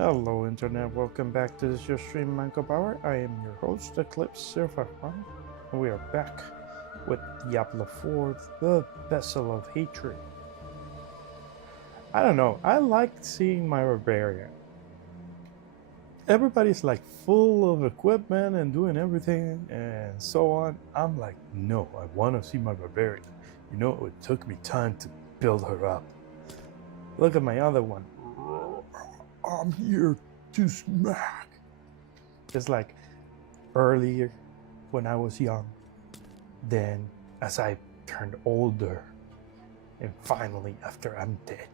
Hello Internet, welcome back to this your stream Manco Power. I am your host, Eclipse05, and we are back with Diablo IV, the Vessel of Hatred. I don't know, I like seeing my barbarian. Everybody's like full of equipment and doing everything and so on. I'm like, no, I want to see my barbarian. You know, it took me time to build her up. Look at my other one. I'm here to smack. It's like earlier when I was young, then as I turned older, and finally after I'm dead.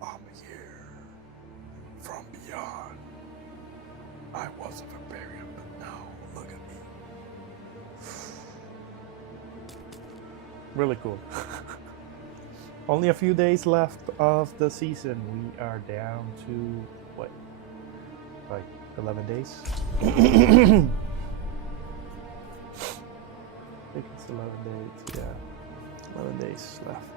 I'm here from beyond. I was a barbarian, but now look at me. Really cool. Only a few days left of the season. We are down to what? Like 11 days? I think it's 11 days, yeah. 11 days left.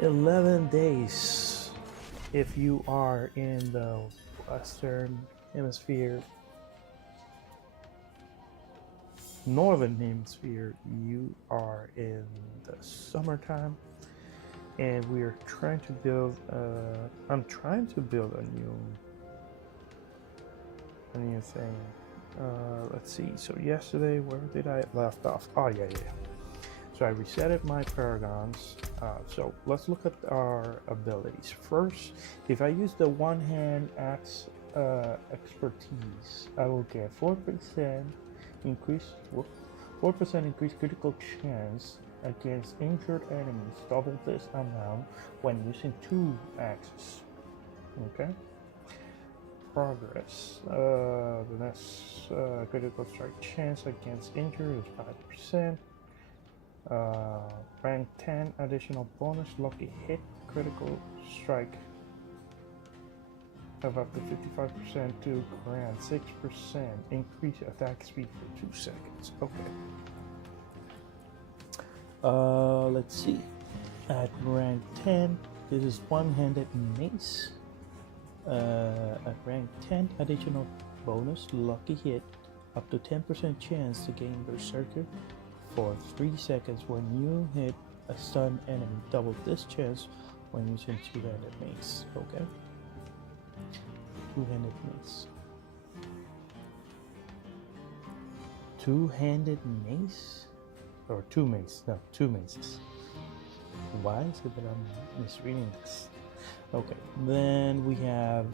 11 days. If you are in the Western Hemisphere, Northern Hemisphere, you are in the summertime. And we are trying to build, I'm trying to build a new thing. Let's see, so yesterday, where did I left off? Oh yeah. So I resetted my paragons. So let's look at our abilities. First, if I use the one-hand axe expertise, I will get 4% increased critical chance against injured enemies, double this amount when using 2 axes. Okay. Progress. The next critical strike chance against injured is 5%. Rank 10 additional bonus lucky hit critical strike of up to 55% to grant 6% increase attack speed for 2 seconds. Okay. Let's see. At rank 10, this is one-handed mace. At rank 10, additional bonus lucky hit, up to 10% chance to gain Berserker for 3 seconds when you hit a stunned enemy. Double this chance when using two-handed mace. Okay. Two-handed mace. Two-handed mace? Or two maces. No, two maces. Why is it that I'm misreading this? Okay, then we have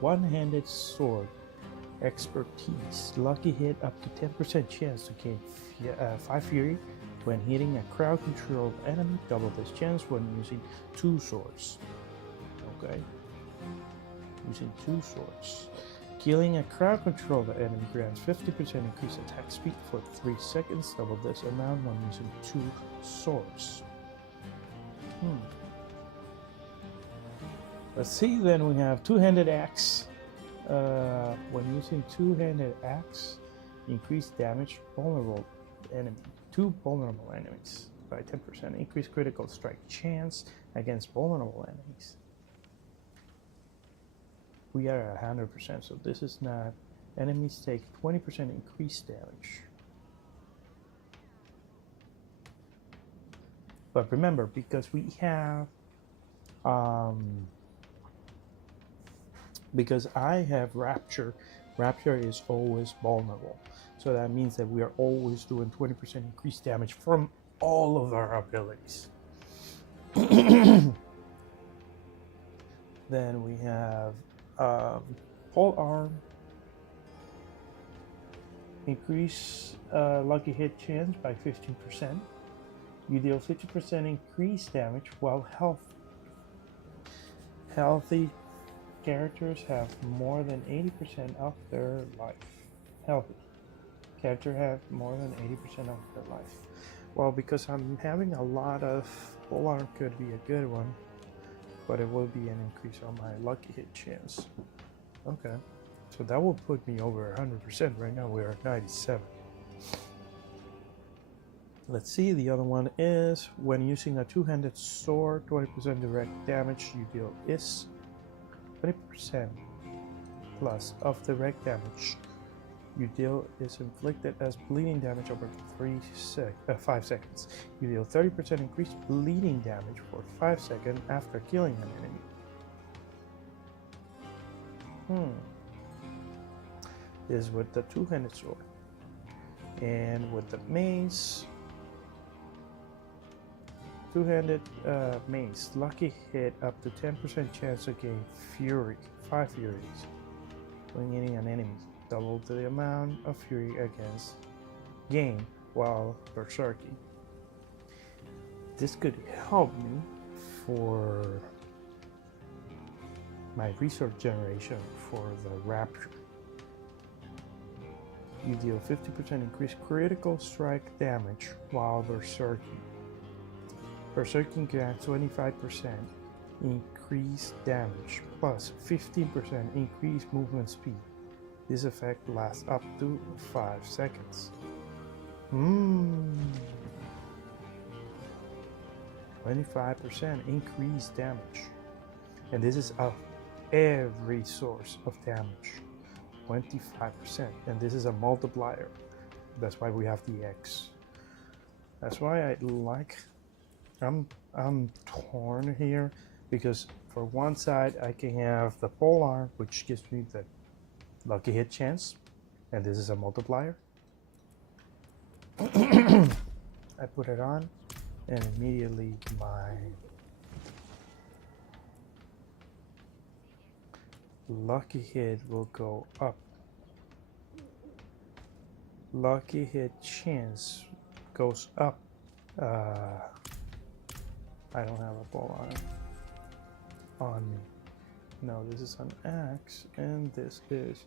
one-handed sword expertise. Lucky hit, up to 10% chance to gain 5 fury when hitting a crowd controlled enemy. Double this chance when using 2 swords. Okay, using 2 swords. Killing a crowd controlled enemy grants 50% increased attack speed for 3 seconds. Double this amount when using 2 swords. Let's see, then we have two-handed axe. When using two-handed axe, increase damage vulnerable enemy. 2 vulnerable enemies by 10%. Increase critical strike chance against vulnerable enemies. We are at 100%, so this is not. Enemies take 20% increased damage. But remember, because we have because I have Rapture is always vulnerable. So that means that we are always doing 20% increased damage from all of our abilities. Then we have Pole Arm. Increase lucky hit chance by 15%. You deal 50% increased damage while healthy characters have more than 80% of their life. Healthy character have more than 80% of their life. Well, because I'm having a lot of Pole Arm could be a good one, but it will be an increase on my lucky hit chance. Okay, so that will put me over 100%. Right now we're at 97. Let's see, the other one is when using a two-handed sword, 20% direct damage you deal is 20% plus of direct damage you deal is inflicted as bleeding damage over 5 seconds. You deal 30% increased bleeding damage for 5 seconds after killing an enemy. This is with the two-handed sword. And with the mace, two-handed mace, lucky hit up to 10% chance to gain fury, 5 furies when hitting an enemy. Double the amount of fury against gain while berserking. This could help me for my resource generation for the rapture. You deal 50% increased critical strike damage while berserking. Berserking grants 25% increased damage plus 15% increased movement speed. This effect lasts up to 5 seconds. 25% increased damage. And this is of every source of damage. 25%. And this is a multiplier. That's why we have the X. That's why I like... I'm torn here, because for one side I can have the polearm, which gives me the lucky hit chance, and this is a multiplier. I put it on, and immediately my lucky hit will go up. Lucky hit chance goes up. I don't have a polearm on me. No, this is an axe, and this is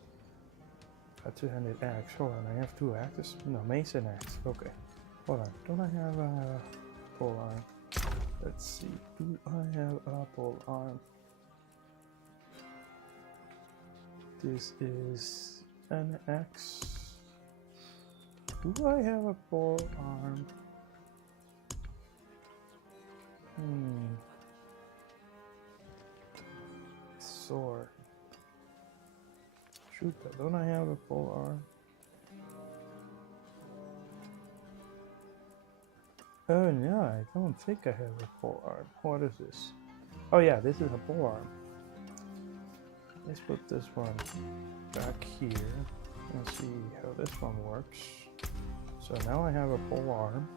a two-handed axe. Hold on, I have two axes? No, mace and axe. Okay. Hold on. Don't I have a polearm? Let's see. Do I have a polearm? This is an axe. Do I have a polearm? Sword. Shoot, don't I have a polearm? Oh no, I don't think I have a polearm. What is this? Oh yeah, this is a polearm. Let's put this one back here and see how this one works. So now I have a polearm.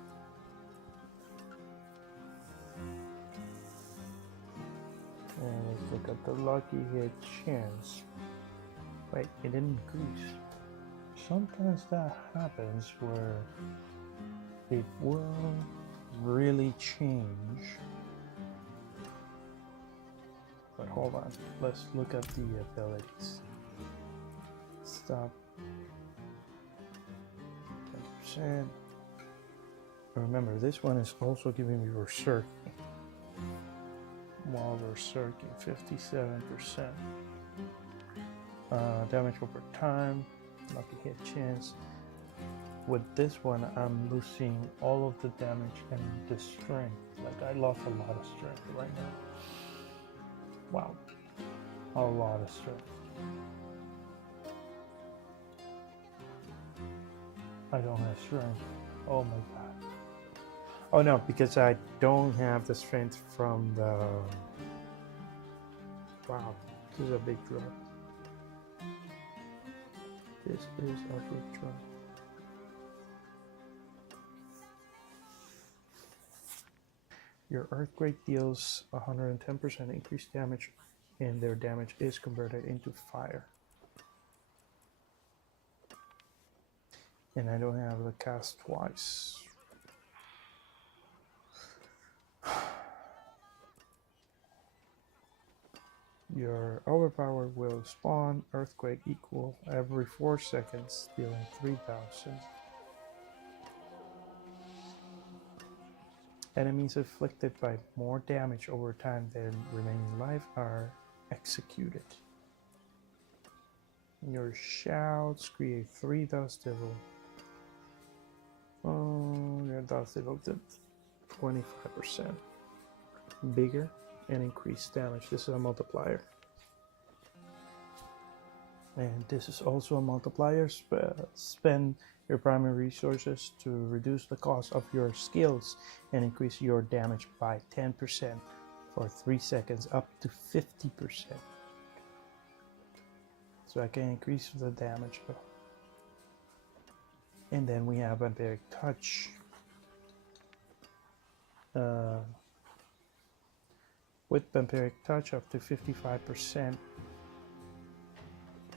And let's look at the lucky hit chance. Wait, it didn't increase. Sometimes that happens where it will really change. But hold on, let's look at the abilities. Stop. 10%. Remember, this one is also giving me berserk. While berserking, 57%. Damage over time, lucky hit chance. With this one, I'm losing all of the damage and the strength. Like, I lost a lot of strength right now. Wow, a lot of strength. I don't have strength. Oh my god. Oh no, because I don't have the strength from the... Wow, this is a big drop. This is a big drop. Your Earthquake deals 110% increased damage, and their damage is converted into fire. And I don't have the cast twice. Your overpower will spawn Earthquake equal every 4 seconds, dealing 3,000. Enemies afflicted by more damage over time than remaining life are executed. Your shouts create 3 dust devil. Oh, yeah, does devoted 25% bigger and increased damage. This is a multiplier. And this is also a multiplier. Spend your primary resources to reduce the cost of your skills and increase your damage by 10% for 3 seconds up to 50%. So I can increase the damage. And then we have Vampiric Touch. With Vampiric Touch up to 55%,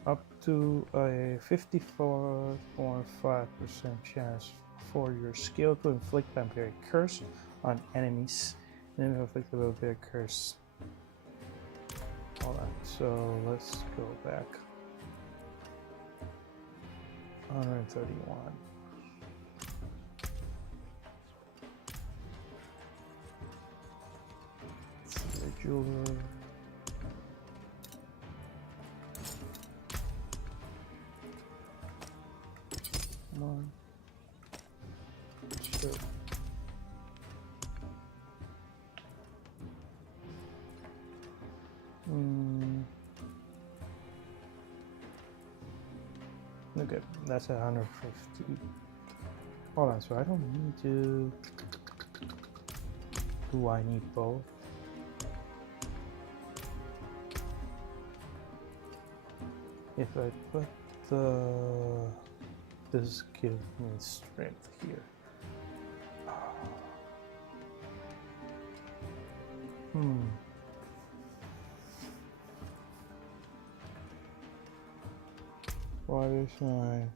up to a 54.5% chance for your skill to inflict Vampiric Curse on enemies. Then we inflict the Vampiric Curse. Hold on, so let's go back. 131. The jeweler. Come on. Sure. Okay, that's 150. Hold on, so I don't need to. Do I need both? If I put this gives me strength here. Why is my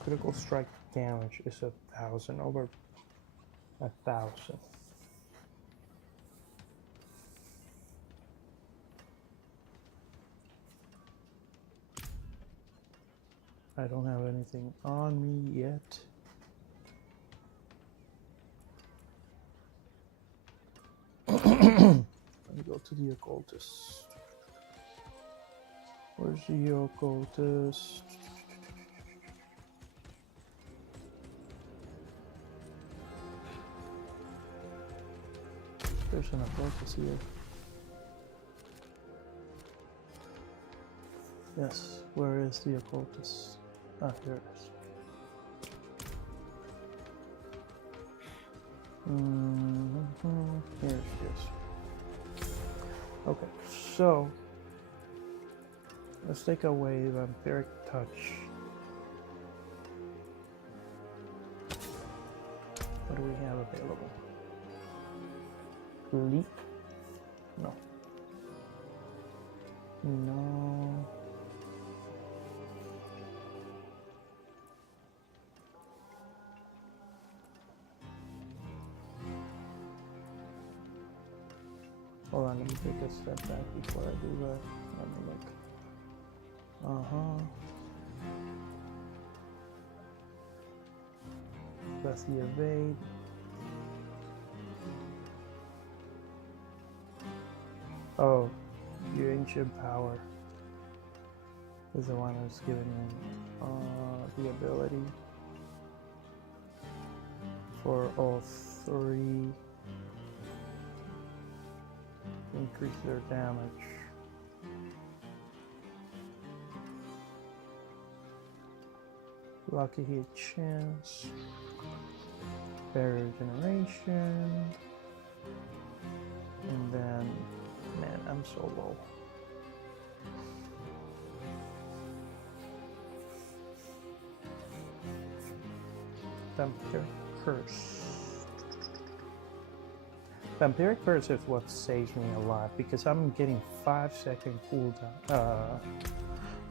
critical strike damage is 1,000 over 1,000? I don't have anything on me yet. Let me go to the occultist. Where's the occultist? There's an occultist here. Yes, where is the occultist? Ah, here it is. Here she is. Okay, so let's take away Vampiric Touch. What do we have available? Leap? No. No. Hold on, let me take a step back before I do that. Let me look. That's the evade. Oh, your ancient power is the one who's giving me the ability for all three. Increase their damage. Lucky hit chance. Barrier generation. And then, man, I'm so low. Vampiric Curse. Vampiric Curse is what saves me a lot because I'm getting 5-second cooldown.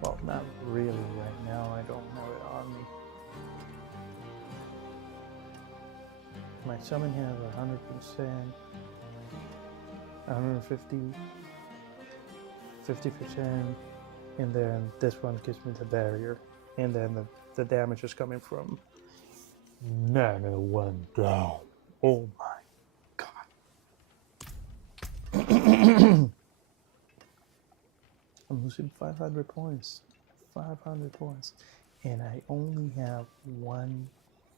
Well, not really right now. I don't have it on me. My summon has 100%, 150, 50%, and then this one gives me the barrier, and then the damage is coming from Nano one down. Oh my. I'm losing 500 points. 500 points, and I only have one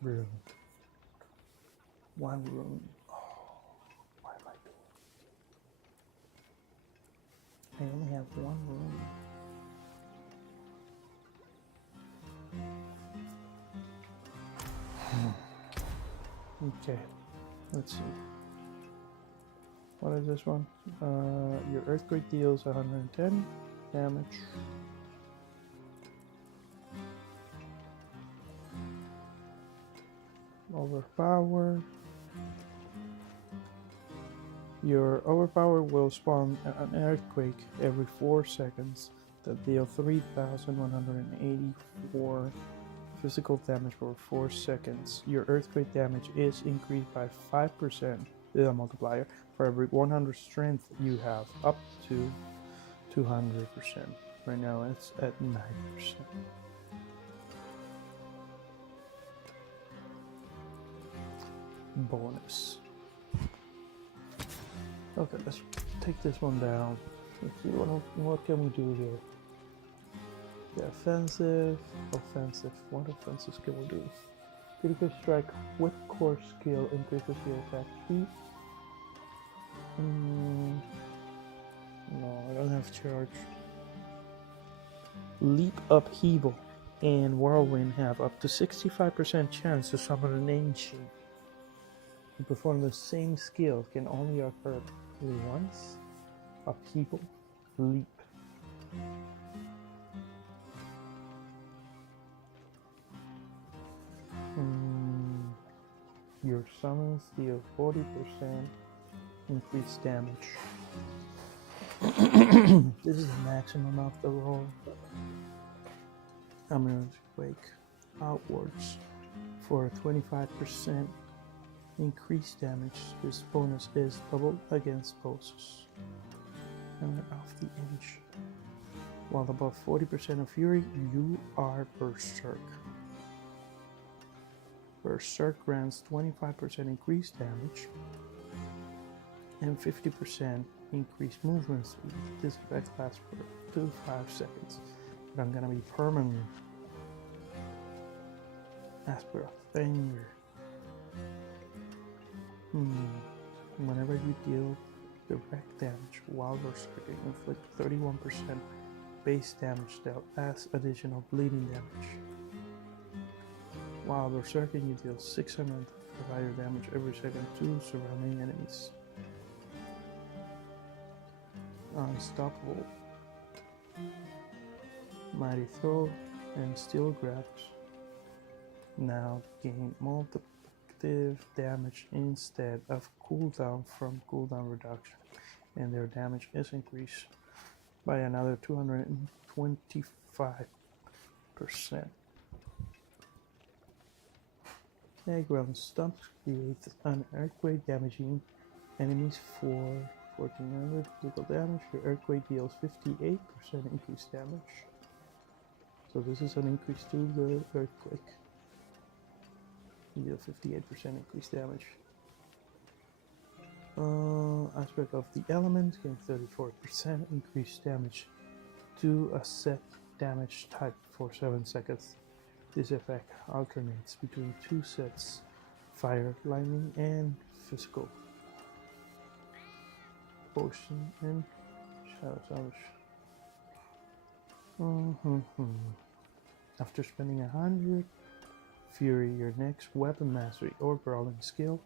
room. One room. Oh, what am I doing? I only have one room. Okay, let's see. What is this one? Your earthquake deals 110 damage. Overpower. Your overpower will spawn an earthquake every 4 seconds that deal 3,184 physical damage for 4 seconds. Your earthquake damage is increased by 5%, the multiplier, for every 100 strength you have, up to 200%. Right now it's at 9%. Bonus. Okay, let's take this one down. Let's see what can we do here. The offensive. What offensive skill we do? Critical strike with core skill increases your attack speed. No, I don't have charge. Leap Upheaval and Whirlwind have up to 65% chance to summon an ancient. To perform the same skill can only occur once. Upheaval, Leap. Your summons deal 40% increased damage. This is the maximum of the roll. I'm going to quake outwards for 25% increased damage. This bonus is doubled against bosses. And off the edge. While above 40% of fury, you are berserk. Berserk grants 25% increased damage and 50% increased movement speed. This effect lasts for 2 to 5 seconds, but I'm gonna be permanent. Asper of Anger. Whenever you deal direct damage while berserking, inflict 31% base damage that adds additional bleeding damage. While berserking, you deal 600 fire damage every second to surrounding enemies. Unstoppable. Mighty Throw and Steel Grabs now gain multiplicative damage instead of cooldown from cooldown reduction, and their damage is increased by another 225%. Ground Stump creates an earthquake damaging enemies for 1400 physical damage. Your earthquake deals 58% increased damage. So this is an increase to the earthquake. You deal 58% increased damage. Aspect of the element gain 34% increased damage to a set damage type for 7 seconds. This effect alternates between 2 sets, fire, lightning, and physical. Potion and shadow damage. After spending 100 fury, your next weapon mastery or brawling skill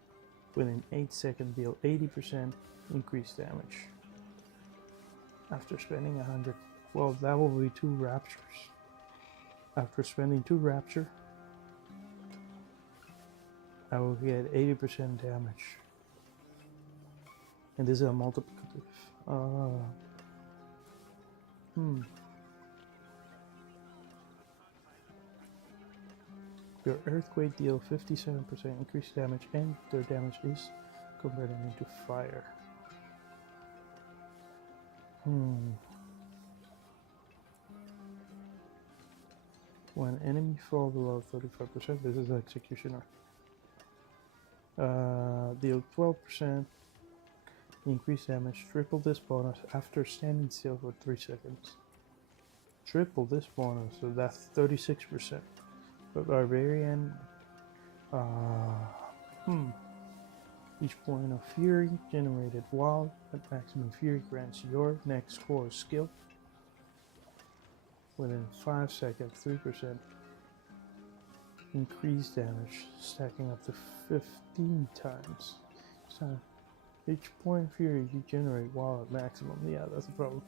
within 8 seconds deal 80% increased damage. After spending 100, well, that will be 2 raptures. After spending 2 rapture, I will get 80% damage. And this is a multiplicative. Your earthquake deal 57% increased damage, and their damage is converted into fire. When enemy fall below 35%, this is Executioner. Deal 12% increased damage, triple this bonus after standing still for 3 seconds. triple this bonus, so that's 36%. But Barbarian, each point of fury generated while at maximum fury grants your next core skill within 5 seconds, 3% increased damage, stacking up to 15 times. So each point of fury you generate while at maximum. Yeah, that's a problem.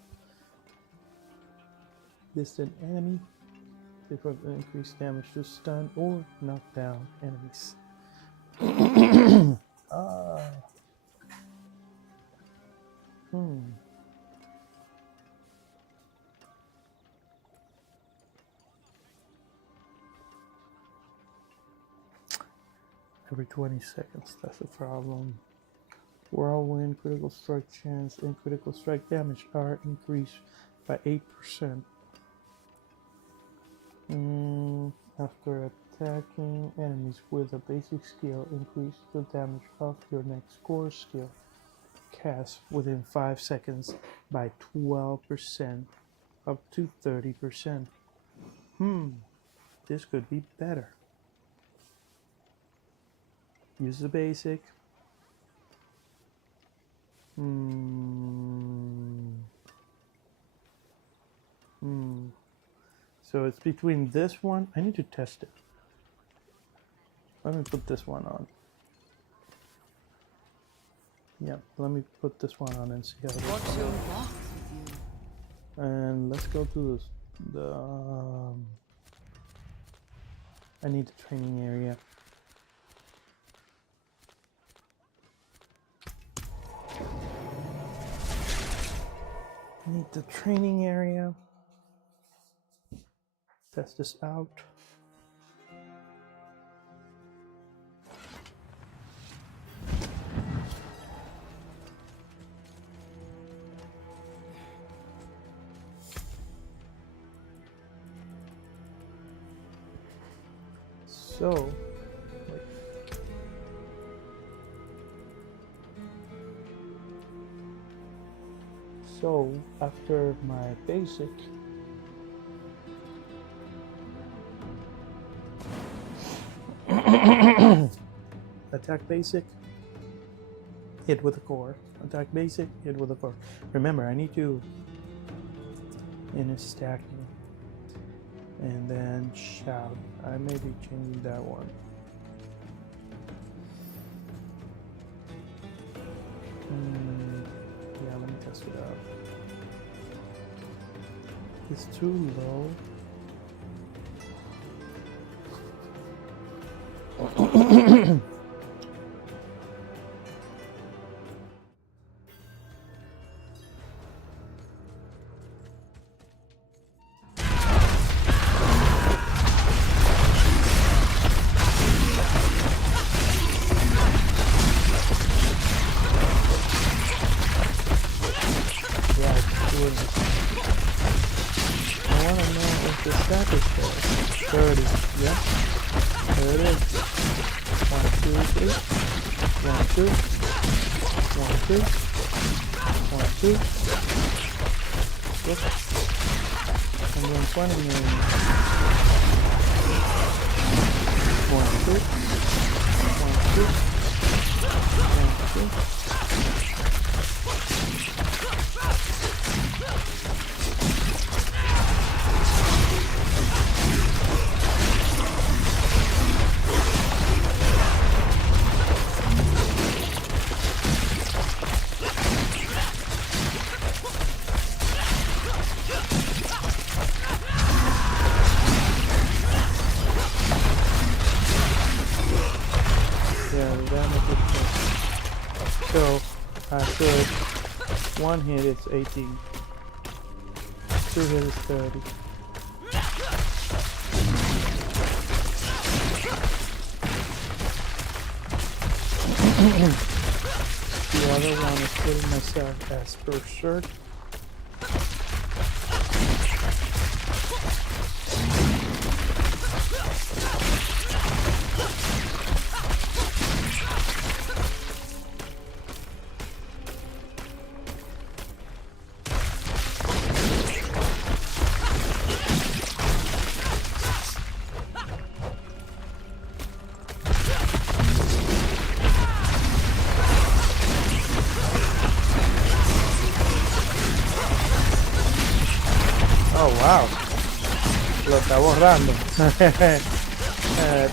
Distant enemy, different increased damage to stun or knock down enemies. Every 20 seconds, that's a problem. Whirlwind, critical strike chance, and critical strike damage are increased by 8%. After attacking enemies with a basic skill, increase the damage of your next core skill cast within 5 seconds by 12% up to 30%. This could be better. Use the basic. So it's between this one. I need to test it. Let me put this one on. Yeah, let me put this one on and see how it works. And let's go to the I need the training area. I need the training area. Test this out. So after my basic, attack basic, hit with a core. Attack basic, hit with a core. Remember, I need to in stacking, and then shout. I may be changing that one. Yeah, let me test it out. It's too low. One hit it's 18. 2 hit is 30. The other one is putting myself as berserk. Oh, wow. Lo está borrando.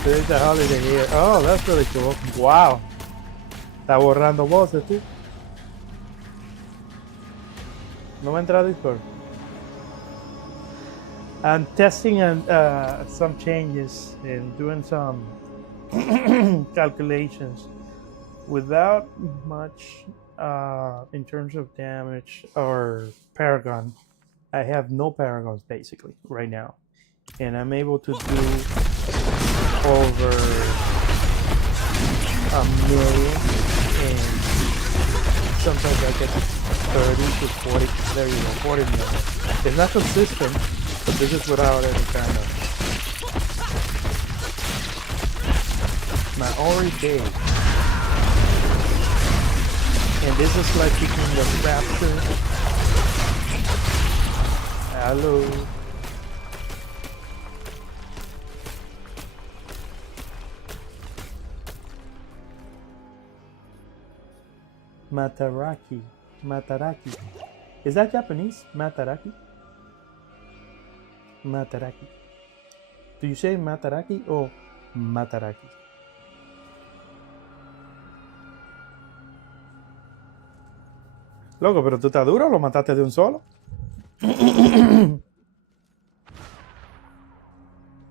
Today's a holiday here. Oh, that's really cool. Wow. Está borrando voces, tú. No me entra a Discord. I'm testing some changes and doing some calculations without much in terms of damage or paragon. I have no paragons basically right now, and I'm able to do over 1,000,000, and sometimes I get 30 to 40. There you go, 40 million. It's not consistent, but this is without any kind of Maori Day. And this is like between the raptor. Hello. Mataraki. Mataraki. Is that Japanese? Mataraki? Mataraki. Do you say Mataraki or Mataraki? Loco, pero tú estás duro, lo mataste de un solo.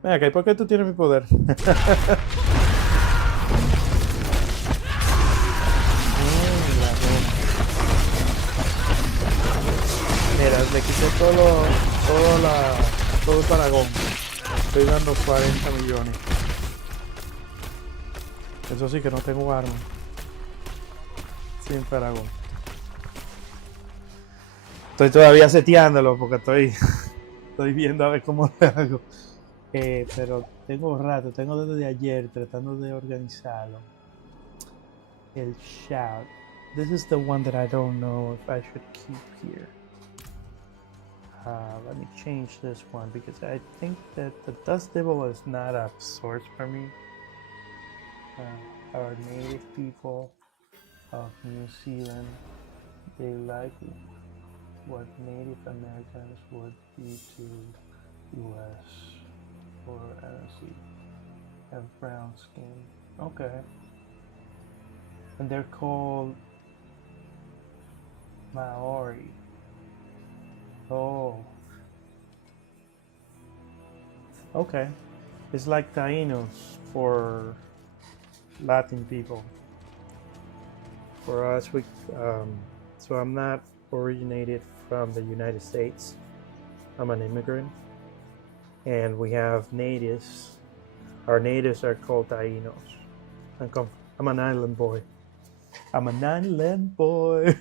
Venga, ¿y por qué tú tienes mi poder? Mira, le quité todo el paragón. Estoy dando 40 millones. Eso sí que no tengo arma. Sin paragón. Estoy todavía seteándolo porque estoy viendo a ver cómo lo hago. Pero tengo rato, tengo desde ayer tratando de organizarlo. El shout. This is the one that I don't know if I should keep here. Let me change this one because I think that the Dust Devil is not a source for me. Our native people of New Zealand, they like what Native Americans would be to US or NC. Have brown skin. Okay. And they're called Maori. Oh. Okay. It's like Tainos for Latin people. For us, so I'm not originated from the United States. I'm an immigrant. And we have natives. Our natives are called Tainos. I'm an island boy. I'm an island boy.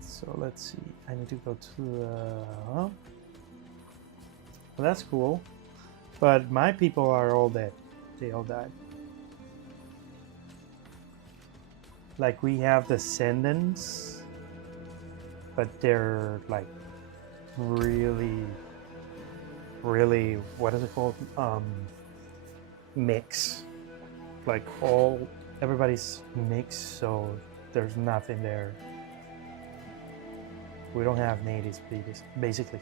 So let's see. I need to go to well, that's cool. But my people are all dead. They all died. Like we have descendants, but they're like really, what is it called? Mix. Like everybody's mixed, so there's nothing there. We don't have natives, basically.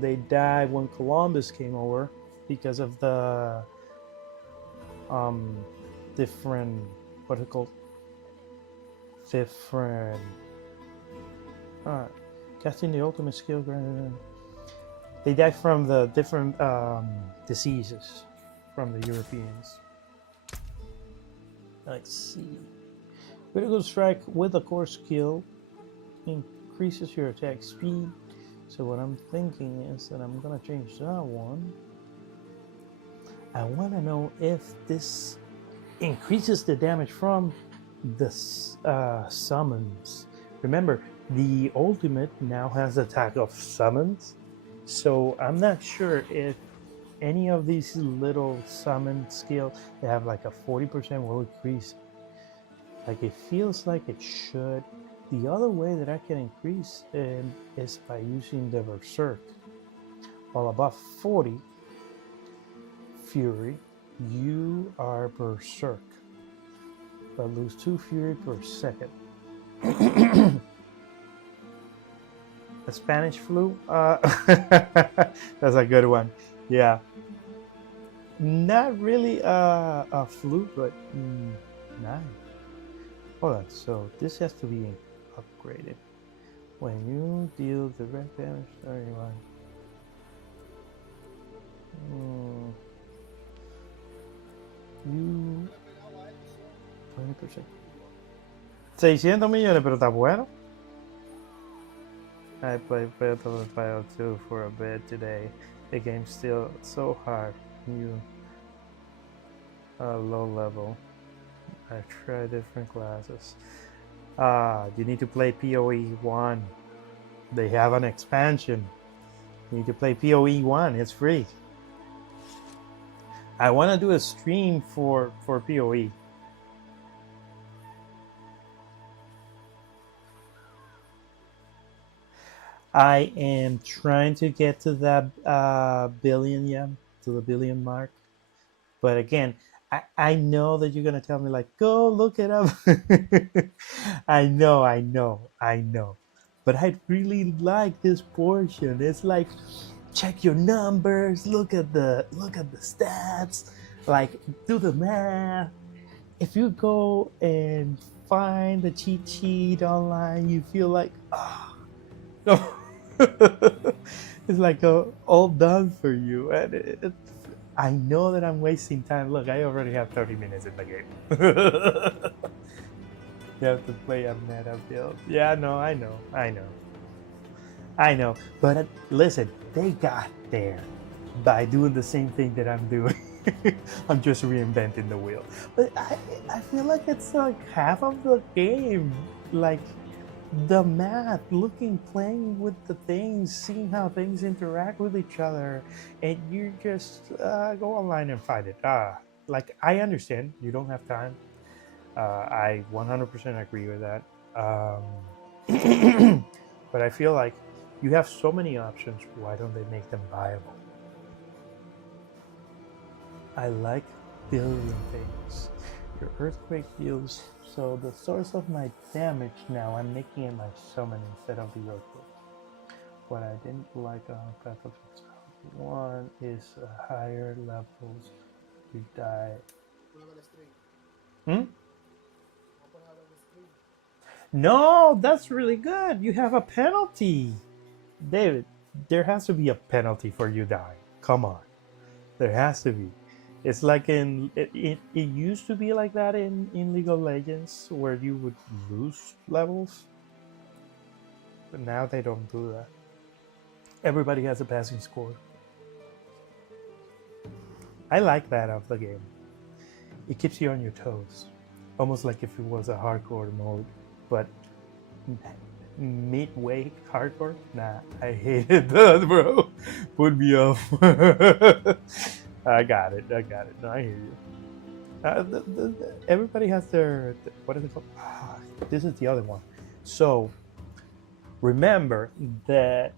They died when Columbus came over because of the different, what is it called? Different. Casting the ultimate skill granted. They died from the different diseases from the Europeans. Let's see. Critical strike with a core skill increases your attack speed. So what I'm thinking is that I'm gonna change that one. I want to know if this increases the damage from the summons. Remember, the ultimate now has attack of summons. So I'm not sure if any of these little summon skills, they have like a 40% will increase. Like it feels like it should. The other way that I can increase is by using the Berserk. While above 40 Fury, you are Berserk. but lose 2 fury per second. The Spanish flu? That's a good one. Yeah. Not really a flu, but nice. Hold on, so this has to be upgraded. When you deal direct damage to anyone. 20%. 600 millones, pero está bueno. I played Battlefield 2 for a bit today. The game's still so hard. You low level. I tried different classes. You need to play PoE 1. They have an expansion. You need to play PoE 1. It's free. I want to do a stream for PoE. I am trying to get to that billion, to the billion mark. But again, I know that you're gonna tell me like, go look it up. I know. But I really like this portion. It's like, check your numbers, look at the stats, like do the math. If you go and find the cheat sheet online, you feel like, oh. It's like all done for you, and I know that I'm wasting time. Look, I already have 30 minutes in the game. You have to play a meta build. Yeah, no, I know. But listen, they got there by doing the same thing that I'm doing. I'm just reinventing the wheel. But I feel like it's like half of the game, like the math, playing with the things, seeing how things interact with each other, and you just go online and find it. Like, I understand you don't have time. I 100% agree with that. But I feel like you have so many options. Why don't they make them viable? I like building things. Your earthquake deals. So the source of my damage now, I'm making it my summon instead of the earthquake. What I didn't like on Battlefield 1 is higher levels you die. No, that's really good. You have a penalty. David, there has to be a penalty for you dying. Come on. There has to be. It's like it used to be like that in League of Legends, where you would lose levels, but now they don't do that. Everybody has a passing score. I like that of the game. It keeps you on your toes, almost like if it was a hardcore mode, but midway hardcore. Nah, I hated that, bro. Put me off. I got it. No, I hear you. Everybody has their, what is it called? This is the other one. So remember that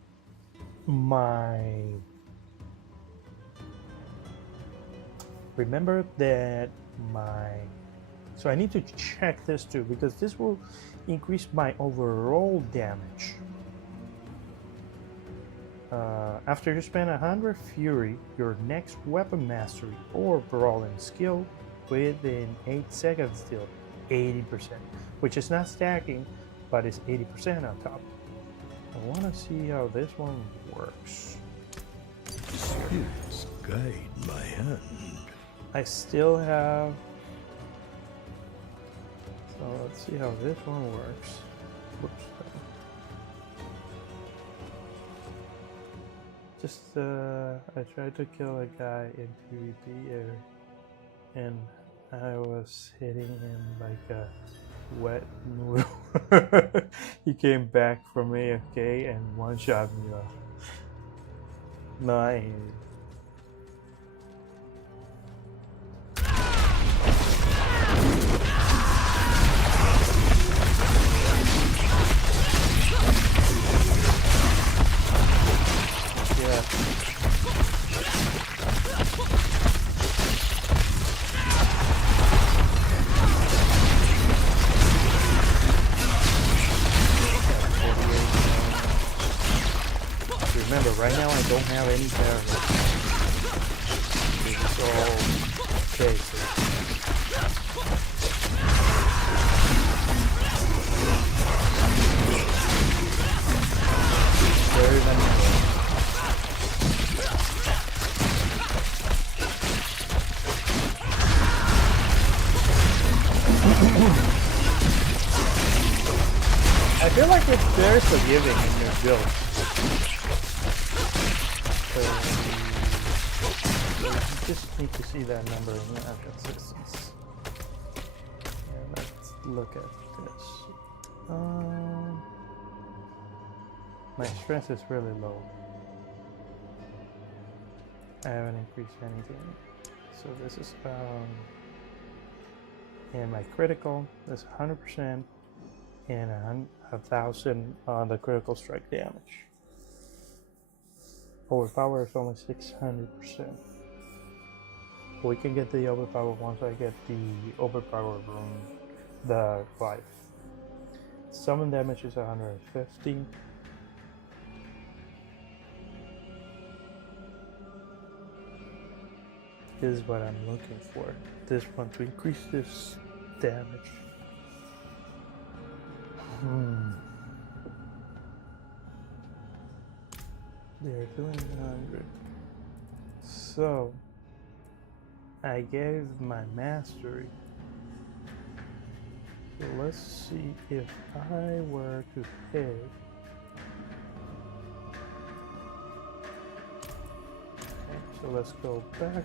so I need to check this too, because this will increase my overall damage. After you spend 100 fury, your next weapon mastery or brawling skill within 8 seconds still 80%, which is not stacking, but it's 80% on top. I want to see how this one works. Spirits guide my hand. I still have, so let's see how this one works. Whoops. Just I tried to kill a guy in PvP and I was hitting him like a wet noodle. He came back from AFK and one-shot me off. No, I hate it. But right now I don't have any paragon. It's all basic. Very vanilla. I feel like it's very forgiving in your build. So you just need to see that number in your consistency. And let's look at this. My strength is really low. I haven't increased anything. So this is and my critical is 100% and 1,000 on the critical strike damage. Overpower is only 600%. We can get the overpower once I get the overpower room, the 5. Summon damage is 150. This is what I'm looking for. This one to increase this damage. They're doing 100. So I gave my mastery. So let's see if I were to pick. Okay, so let's go back.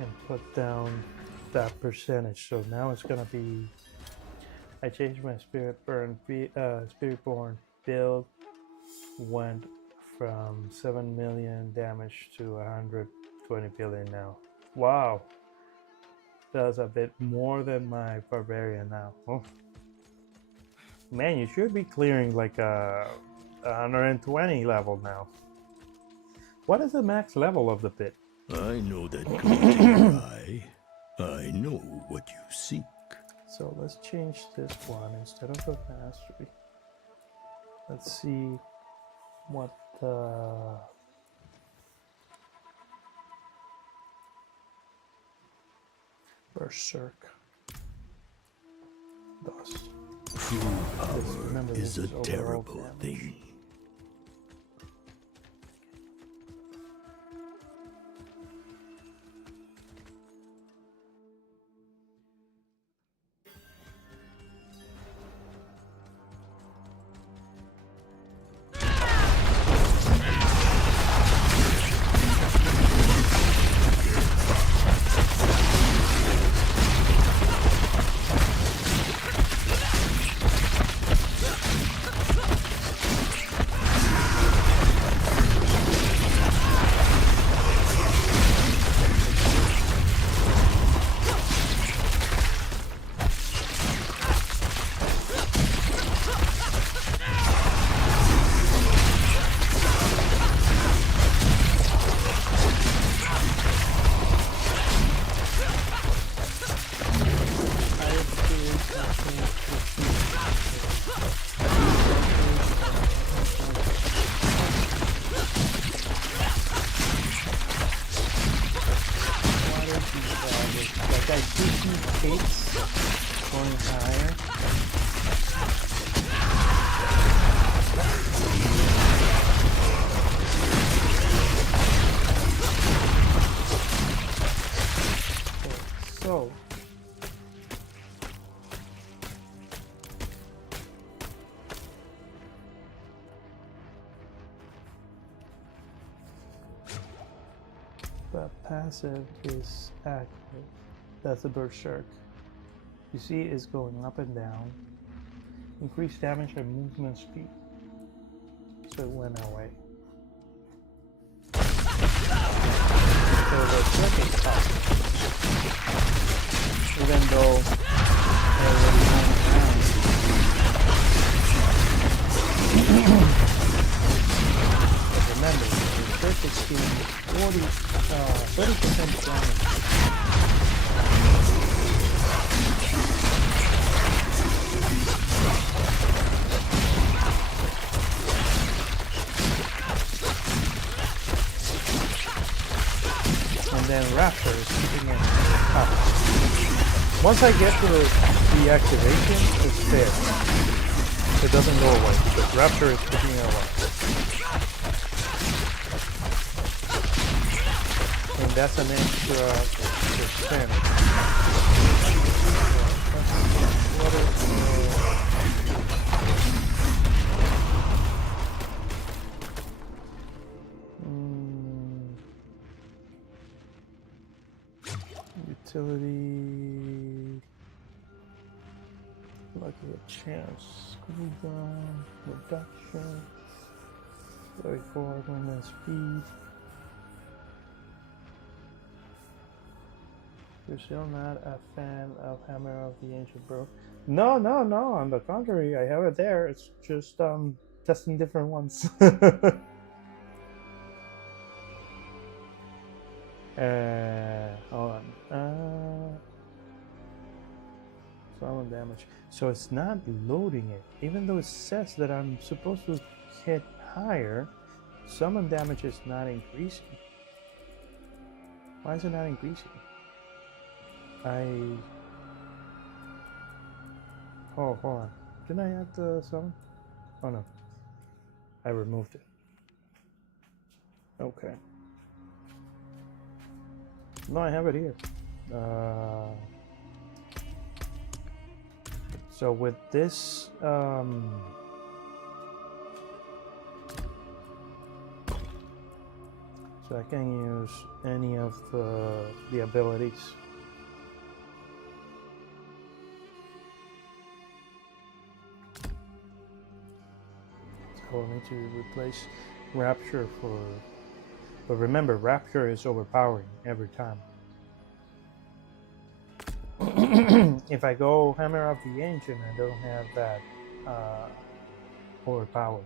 And put down that percentage. So now it's gonna be. I changed my Spiritborn build. Went from 7 million damage to 120 billion now. Wow, that's a bit more than my barbarian now. Oh. Man, you should be clearing like a 120 level now. What is the max level of the pit? I know that glinting eye. I know what you seek. So let's change this one instead of the mastery. Let's see what the Berserk does. True power is a terrible thing. The passive is active. That's a Berserk. You see it's going up and down. Increased damage and movement speed. So it went away. So the trick is passive. Even though they're already going down. But remember, the trick is doing 30% damage. and Rapture is keeping it up. Once I get to the activation, it's there. It doesn't go away because Rapture is keeping it away. And that's an extra percent. What is utility, lucky a chance, cooldown, reduction, 34 movement speed. You're still not a fan of Hammer of the Ancient, bro? No, no, no. On the contrary, I have it there. It's just testing different ones. Hold on. Summon damage. So it's not loading it, even though it says that I'm supposed to hit higher. Summon damage is not increasing. Why is it not increasing? Oh, hold on. Didn't I add the summon? Oh no, I removed it. Okay. No, I have it here. So with this, so I can use any of the abilities. So I'll need to replace Rapture for. But remember, Rapture is overpowering every time. If I go Hammer of the Ancient, I don't have that overpower.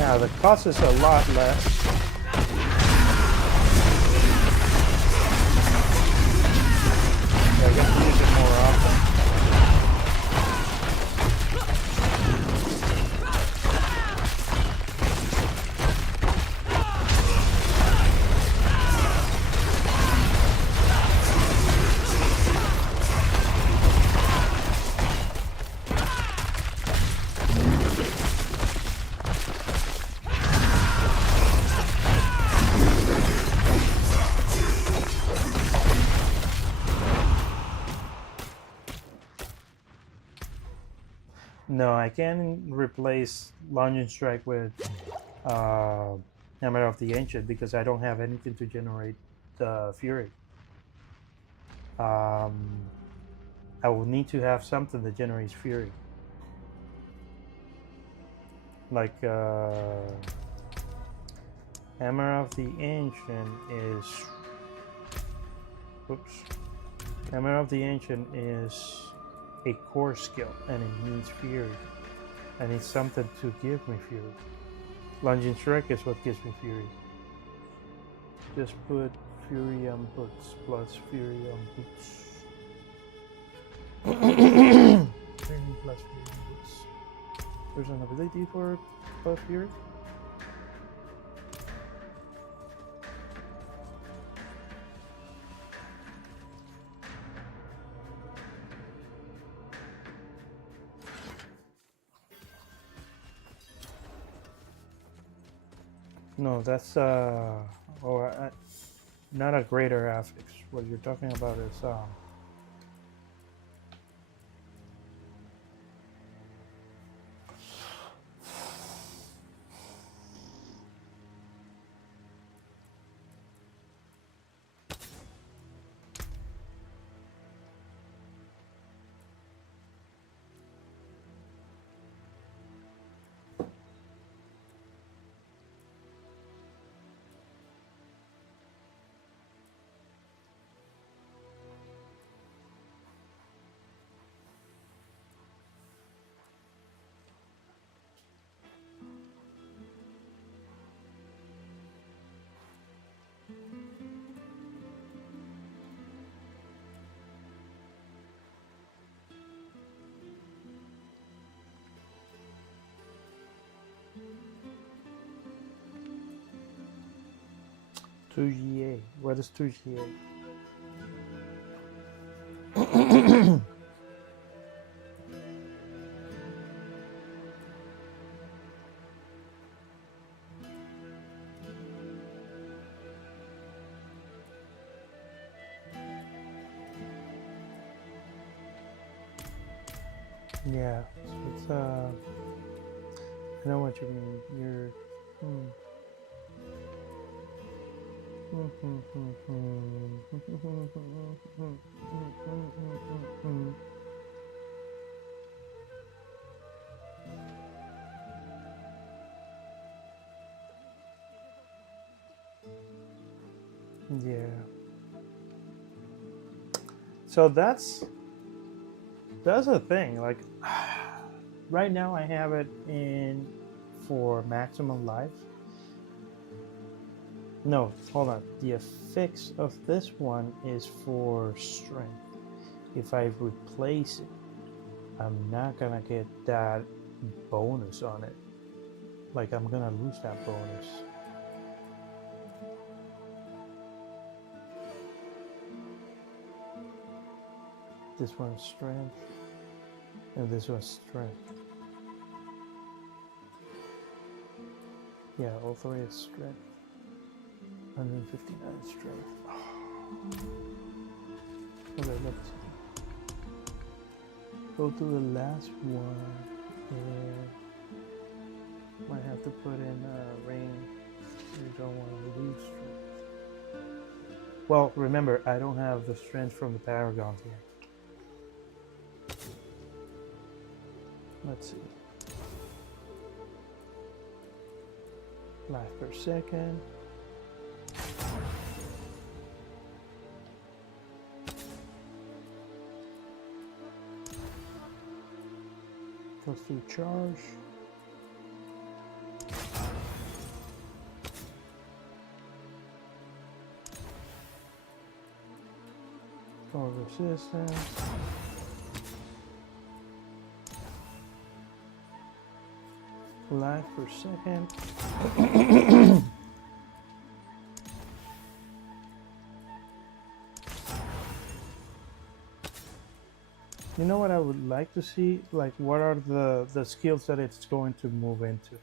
Now the cost is a lot less. Yeah, I get to use it more often. No, I can replace Lunging Strike with Hammer of the Ancient because I don't have anything to generate Fury. I will need to have something that generates Fury. Like Hammer of the Ancient is... Oops. Hammer of the Ancient is a core skill and it needs Fury. I need something to give me Fury. Lunging Strike is what gives me Fury. Just put Fury on boots plus Fury on boots. Training plus Fury on boots. There's an ability for plus Fury? No, that's not a greater affix. What you're talking about is 2GA. What is 2GA? Yeah, so it's I know what you mean. You're yeah. So that's a thing. Like right now I have it in for maximum life. No, hold on. The affix of this one is for strength. If I replace it, I'm not gonna get that bonus on it. Like I'm gonna lose that bonus. This one's strength, and this one's strength. Yeah, all three is strength. 159 strength. Okay, let's go to the last one, and might have to put in rain. You don't want to lose strength. Well, remember, I don't have the strength from the paragons here. Let's see. Life per second. Goes through charge. Or resistance. Life per second. You know what I would like to see? Like, what are the skills that it's going to move into?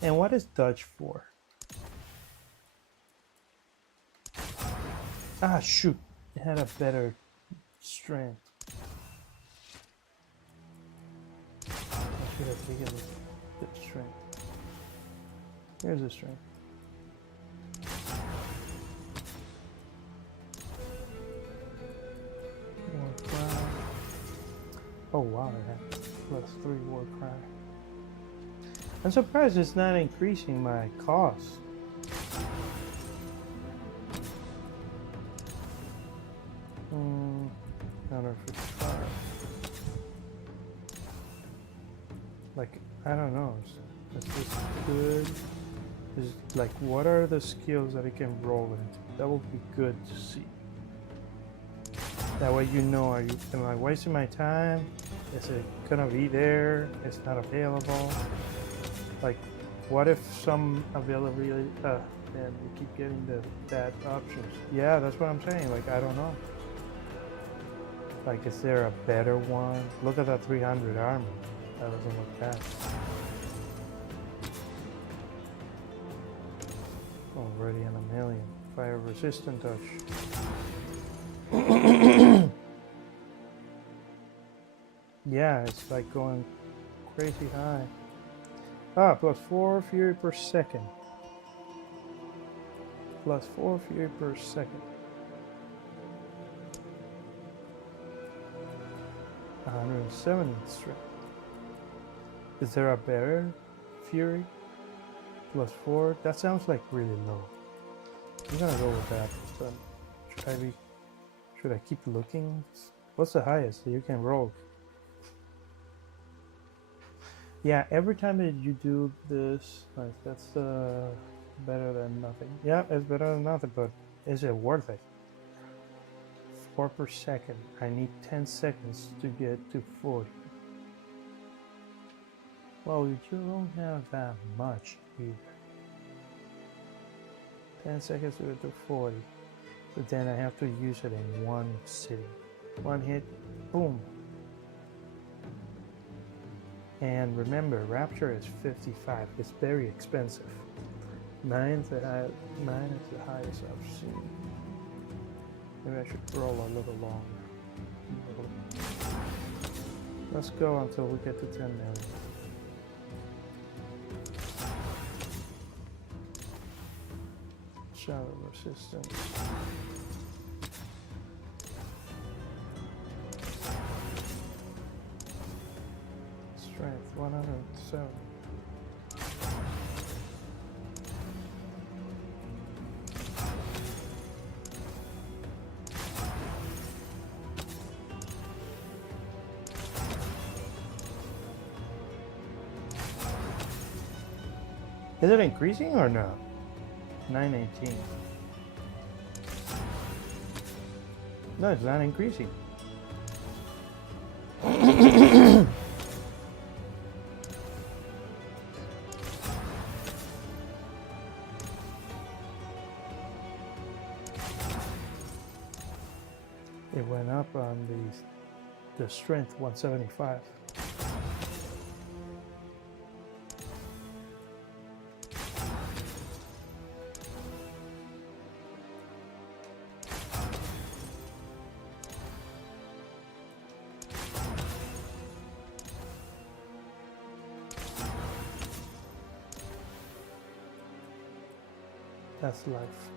And what is Dutch for? Ah, shoot. It had a better strength. I should have taken the strength. Here's the strength. War cry. Oh wow, it had +3 war cry. I'm surprised it's not increasing my cost. Another 55. Like, I don't know. Is this good? Is like, what are the skills that it can roll into? That would be good to see. That way you know, am I wasting my time? Is it gonna be there? It's not available. Like, what if some availability? Man, we keep getting the bad options. Yeah, that's what I'm saying. Like, I don't know. Like, is there a better one? Look at that 300 armor. That doesn't look bad. Already in a million. Fire resistant touch. Yeah, it's like going crazy high. Ah, +4 fury per second. +4 fury per second. 170 strength. Is there a better fury? +4? That sounds like really low. I'm gonna go with that. But should I keep looking? What's the highest that you can roll? Yeah, every time that you do this, like, that's better than nothing. Yeah, it's better than nothing, but is it worth it? 4 per second. I need 10 seconds to get to 40. Well, you don't have that much either. 10 seconds to do 40. But then I have to use it in one sitting. One hit, boom. And remember, Rapture is 55. It's very expensive. Mine is the highest I've seen. Maybe I should roll a little longer. Let's go until we get to 10 million. Shadow resistance. Strength 107. Is it increasing or no? 918. No, it's not increasing. It went up on the strength 175. That's life.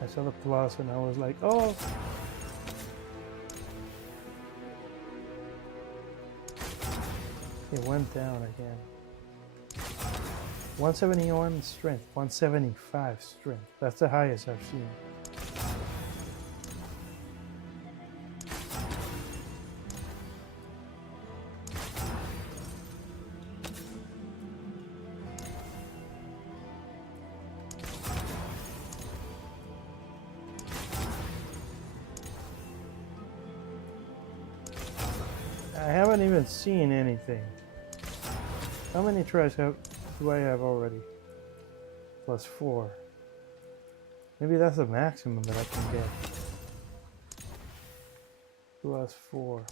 I saw the plus and I was like, oh! It went down again. 171 strength, 175 strength. That's the highest I've seen. I haven't even seen anything. How many tries do I have already? +4. Maybe that's the maximum that I can get. +4.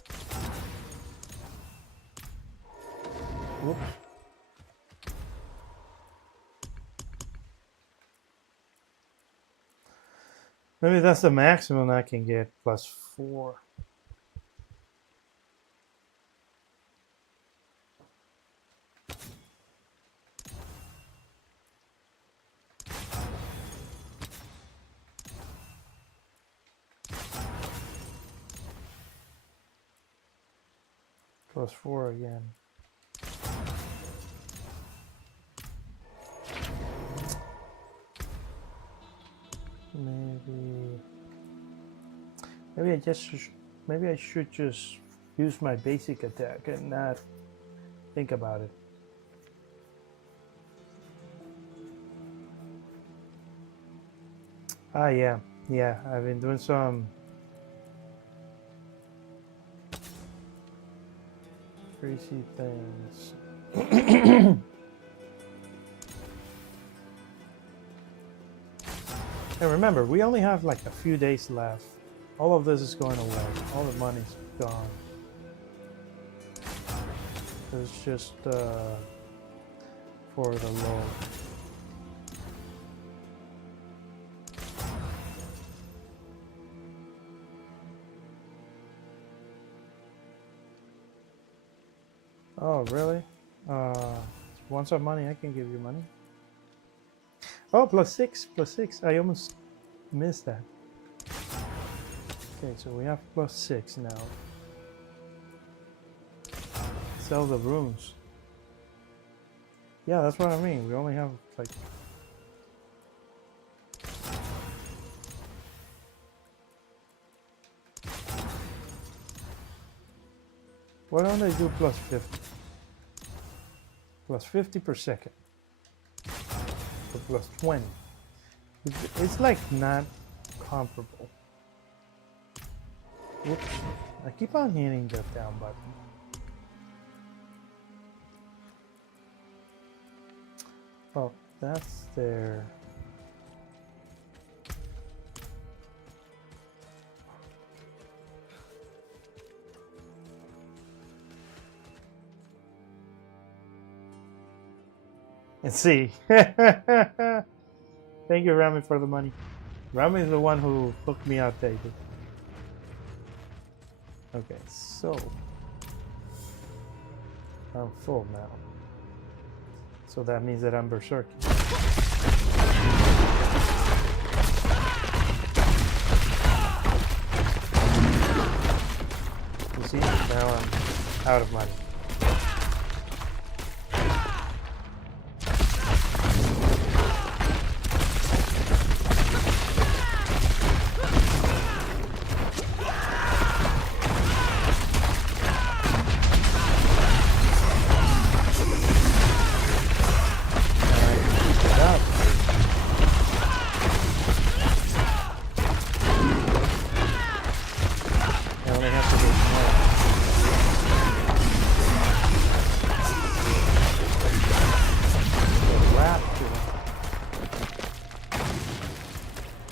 Whoops. Maybe that's the maximum I can get, +4. +4 again. Maybe I should just use my basic attack and not think about it. Ah, yeah, I've been doing some crazy things. And remember, we only have like a few days left. All of this is going away. All the money's gone. It's just for the low. Oh, really? Want some money? I can give you money. Oh, +6. I almost missed that. Okay, so we have +6 now. Sell the runes. Yeah, that's what I mean. We only have like... Why don't I do +50? +50 per second. Or +20. It's like not comparable. Whoops. I keep on hitting the down button. Oh, that's there. Let's see. Thank you, Rami, for the money. Rami is the one who hooked me up, David. Okay, so I'm full now. So that means that I'm berserk. You see? Now I'm out of money.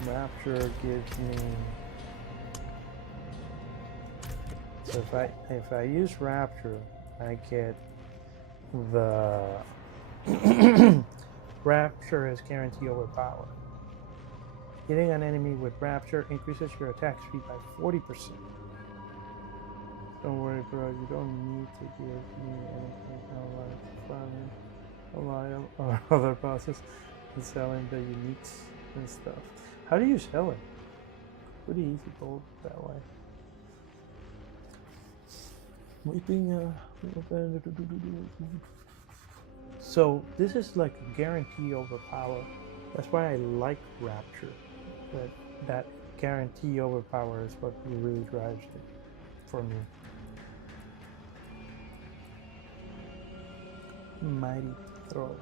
Rapture gives me, so if I use Rapture, I get the Rapture is guarantee overpower. Hitting an enemy with Rapture increases your attack speed by 40%. Don't worry, bro, you don't need to give me anything unlike farming a lot or other process and selling the uniques and stuff. How do you sell it? Pretty easy gold that way. So this is like a guarantee overpower. That's why I like Rapture. But that guarantee overpower is what really drives it for me. Mighty throw.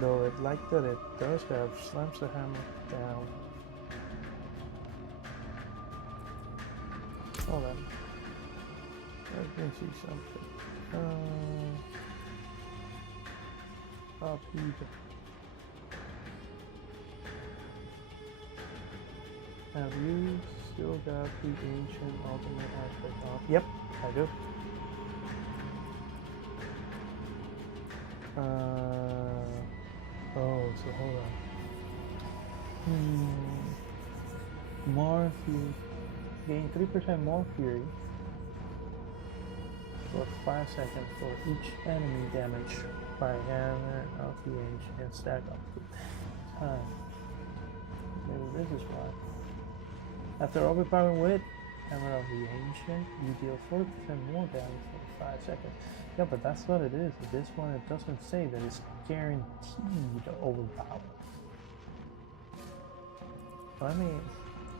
Though it like that it does have slams the hammer down. Hold on. Let me see something. Up here. Have you still got the ancient ultimate aspect on? Yep, I do. Oh, so hold on. More fury. Gain 3% more fury for 5 seconds for each enemy damage by hammer of the ancient stack up to time. Maybe this is why. After overpowering with hammer of the ancient, you deal 40% more damage for 5 seconds. Yeah, but that's what it is. This one, it doesn't say that it's guaranteed overpower. Let me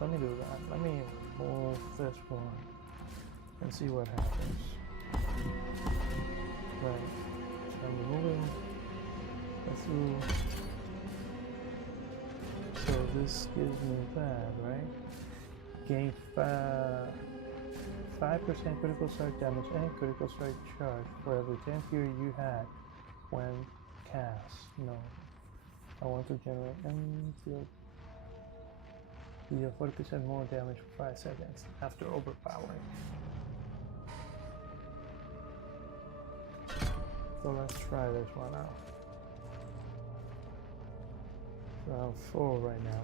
do that. Let me remove this one and see what happens. Right. So I'm removing through. So this gives me that, right? Gain 5% critical strike damage and critical strike charge for every 10 fury you had when cast. No. I want to generate and deal 40% more damage for 5 seconds after overpowering. So let's try this one out. So I'm full right now.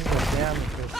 think the damage is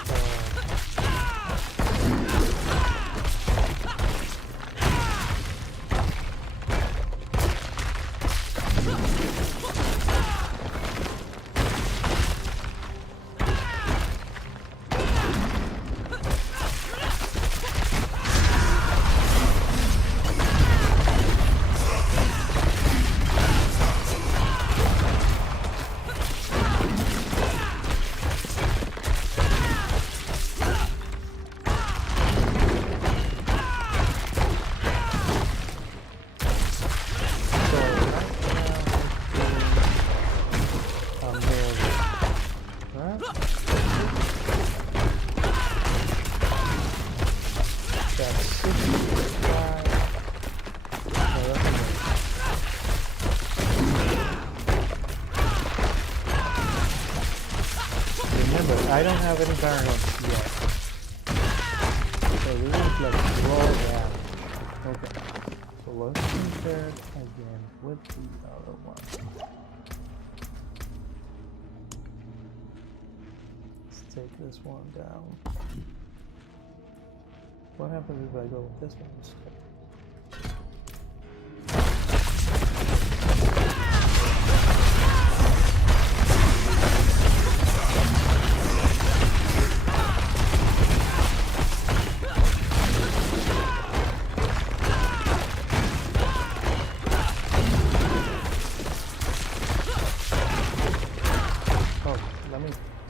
I don't have any barrels yet. So this is like raw damage. Okay. So let's compare it again with the other one. Let's take this one down. What happens if I go with this one instead?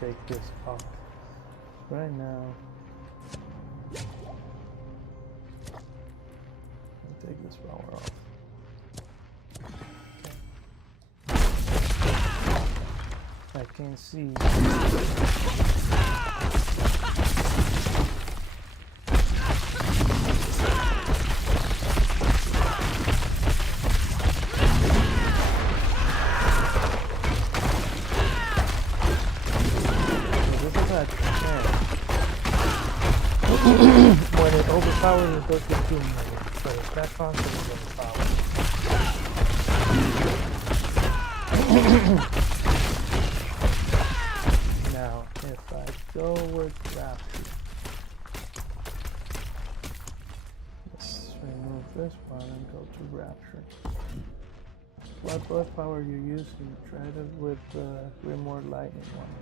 Take this off right now. Take this power off. Okay. I can see. When it overpowers, it goes to 2 million. So if that constant is overpowered. Now, if I go with Rapture, let's remove this one and go to Rapture. What buff power you using? Try it with the Grimoire Lightning one.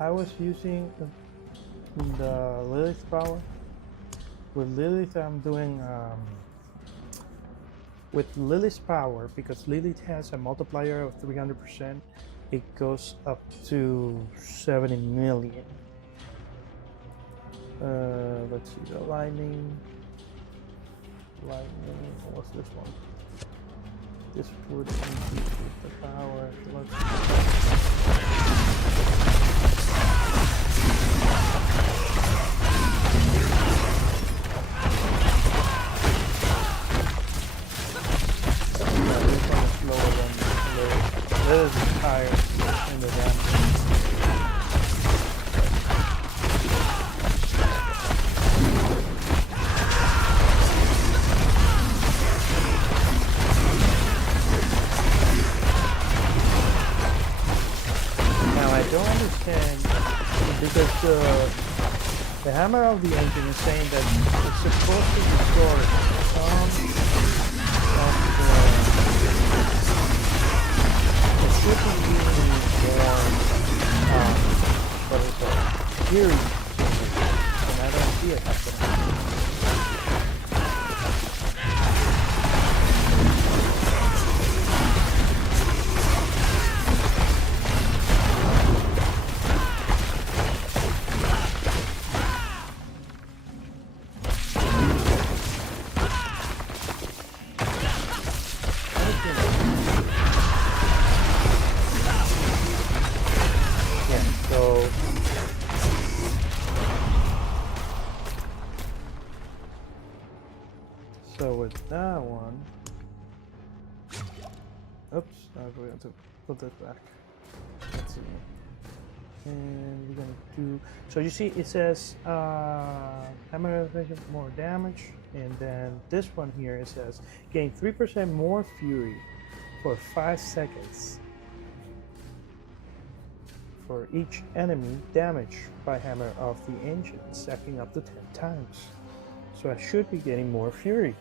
I was using the Lilith power. With Lilith, I'm doing with Lilith's power, because Lilith has a multiplier of 300%. It goes up to 70 million. Let's see, the lightning. What's this one? This would increase the power. This is higher in the damage. Now I don't understand, because the hammer of the engine is saying that it's supposed to restore some of should be using more, what is it, fury, and I don't see it happening. So with that one, oops, I forgot to put that back. Let's see. And we're gonna do, so you see it says hammer more damage, and then this one here it says gain 3% more fury for 5 seconds. for each enemy damage by hammer of the ancient, stacking up to 10 times. So I should be getting more fury.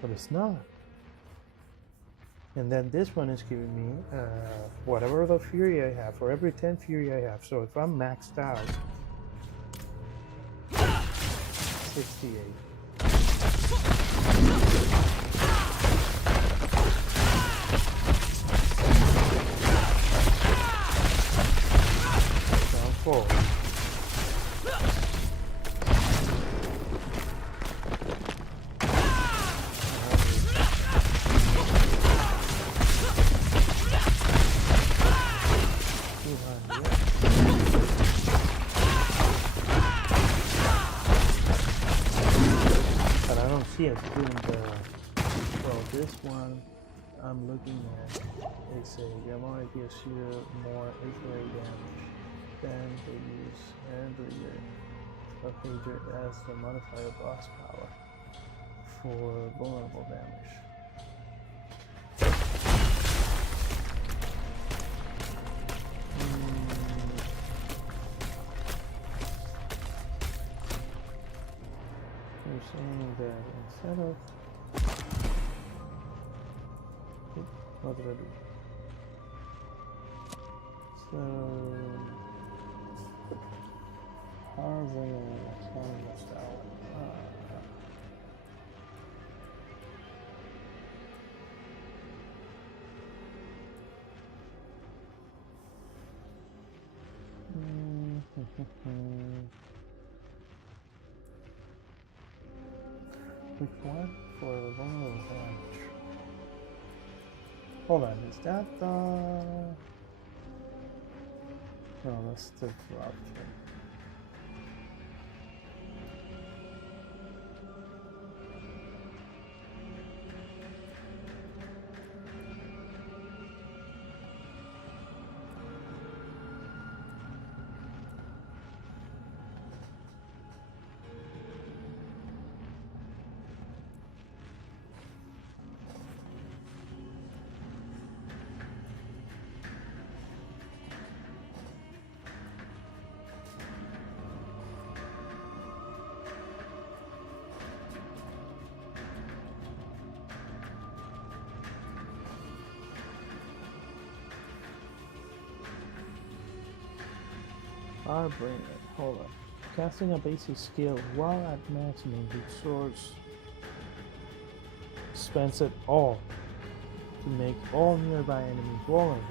But it's not. And then this one is giving me whatever the fury I have, for every 10 fury I have. So if I'm maxed out, 68. Down 4. See us doing the, well, this one I'm looking at, they say Gamora gives you more HA damage than the use every of Hager as the modifier boss power for vulnerable damage. You're saying that instead of what did I do? So harvest style. Which one? For the vulnerable damage. Hold on, is that the... No, that's the corruption. Our brain, hold up. Casting a basic skill while at maximum resource spends it all to make all nearby enemies vulnerable.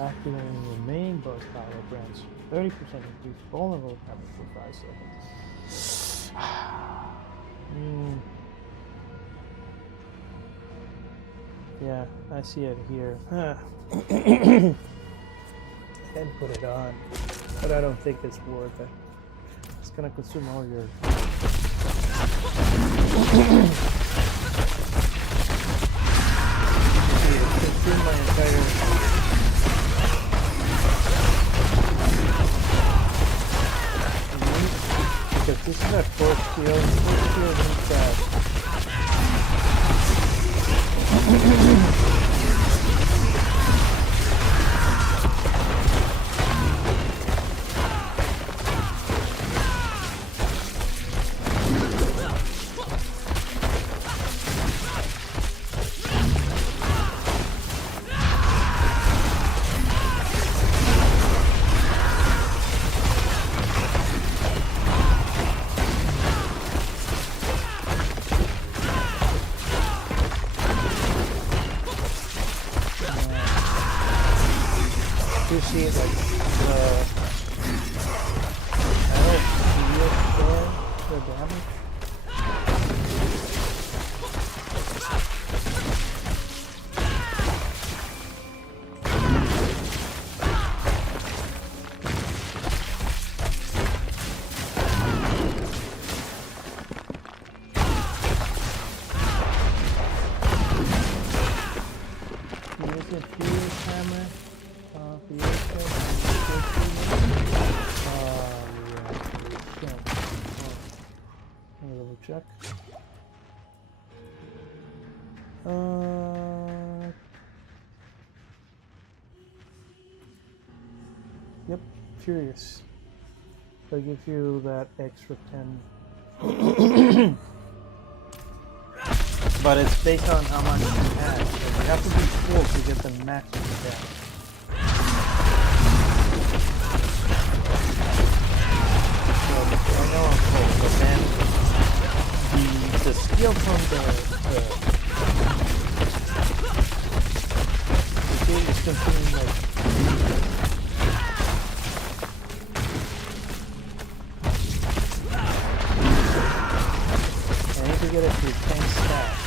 Activating the main boss power grants 30% increased vulnerable damage for 5 seconds. Yeah, I see it here. And put it on. But I don't think it's worth it. It's gonna consume all your... consume my entire... Because this is that first skill. First skill needs that. You see like the the damage. Use a fuse hammer. Check. curious. If I give you that extra 10. But it's based on how much you have. So you have to be full to get the maximum damage. So I know I'm full, but then the skill from the game is continuing like. I need to get it to 10 stacks.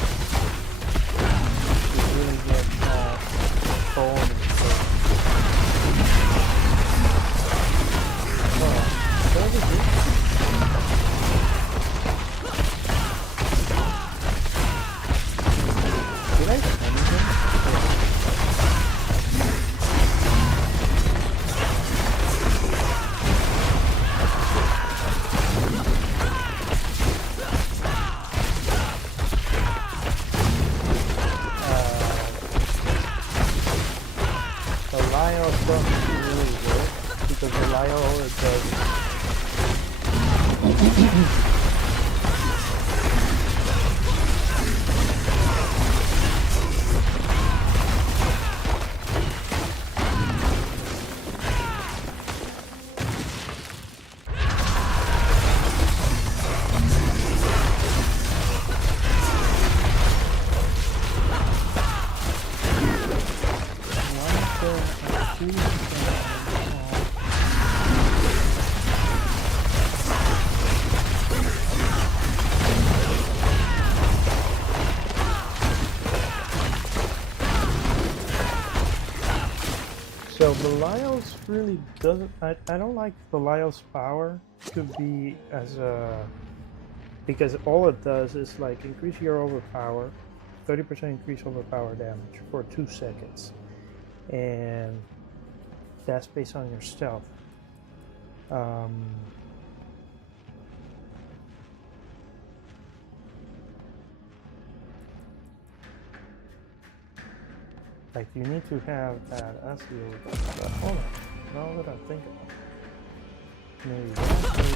Really get phone and stuff. Oh, that was it. Did I do anything? Doesn't really work because the Lyle does So Belial's really doesn't. I don't like Belial's power to be as a, because all it does is like increase your overpower, 30% increase overpower damage for 2 seconds, and that's based on your stealth. Like you need to have that as your. But hold on, now that I think about it, maybe that is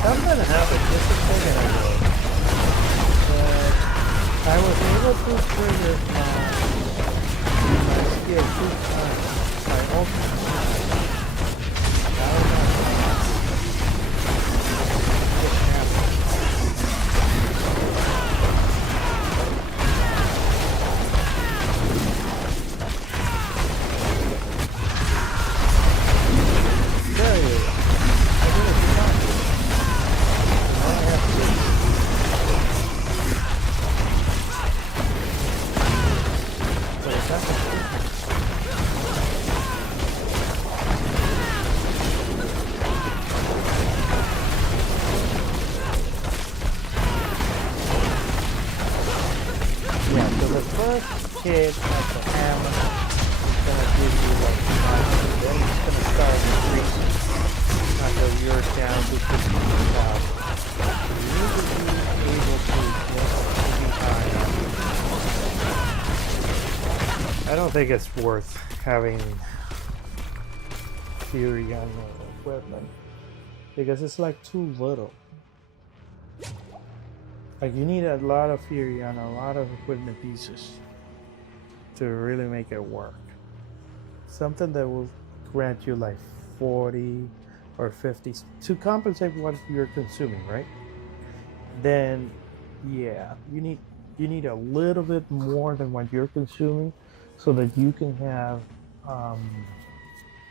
something happened just a second ago. But I was able to trigger my skill 2 times. My ultimate. I don't know what happened. There you go. I did it 2 times. Yeah, so the first hit at the hammer is gonna give you like 9, then it's gonna start increasing until you're down to 15,000. You need to be able to get pretty high. I don't think it's worth having Fury on the equipment because it's like too little. Like you need a lot of Fury on a lot of equipment pieces to really make it work. Something that will grant you like 40 or 50 to compensate what you're consuming, right? Then yeah, you need a little bit more than what you're consuming so that you can have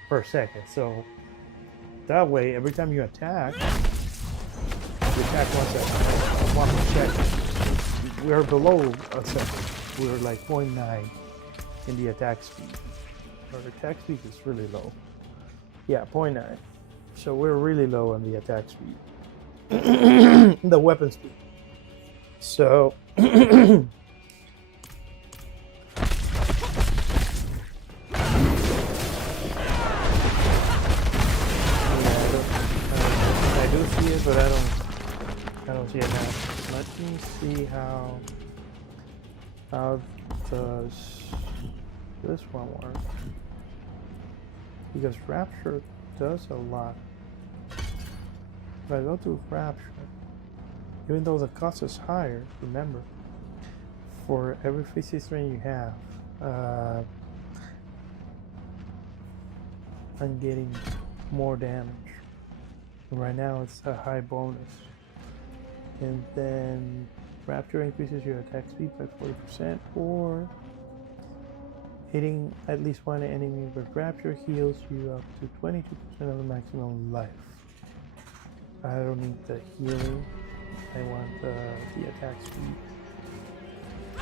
per second. So that way every time you attack one second. We're below a second. We're like 0.9 in the attack speed. Our attack speed is really low. Yeah, 0.9. So we're really low on the attack speed. The weapon speed. So I do see it, but I don't see it now. Let me see how does this one work? Because Rapture does a lot. If I go to Rapture, even though the cost is higher, remember, for every physics strain you have, I'm getting more damage. Right now it's a high bonus. And then Rapture increases your attack speed by 40%, or hitting at least one enemy with Rapture heals you up to 22% of the maximum life. I don't need the healing, I want the attack speed. I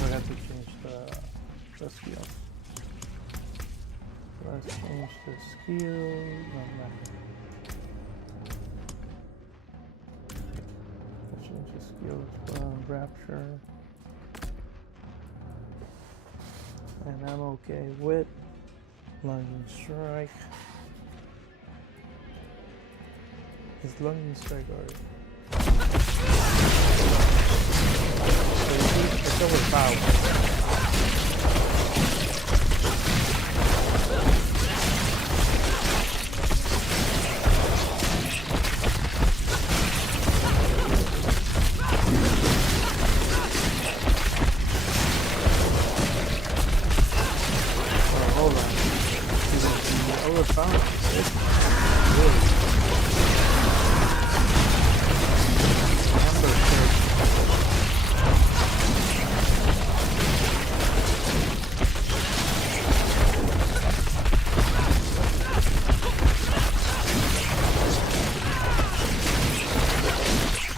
forgot to change the skill. Let's change the skill. No, not here. Let's change the skill from Rapture. And I'm okay with Lunging Strike. Is Lunging Strike already? So you see, it's overpowered.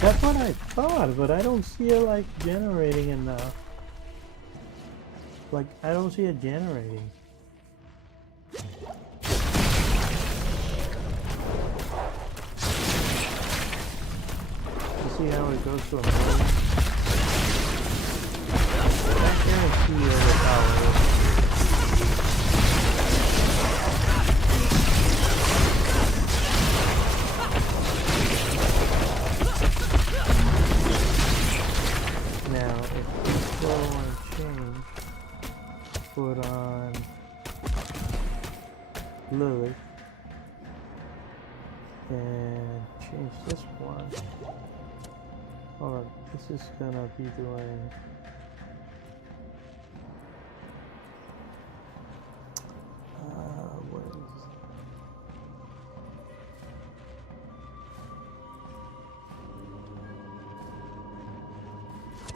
That's what I thought, but I don't see it like generating enough. Like, I don't see it generating. You see how it goes to a million? I guarantee overpower. Now, if we still want to change, put on Lily and change this one. Hold on, this is gonna be doing what is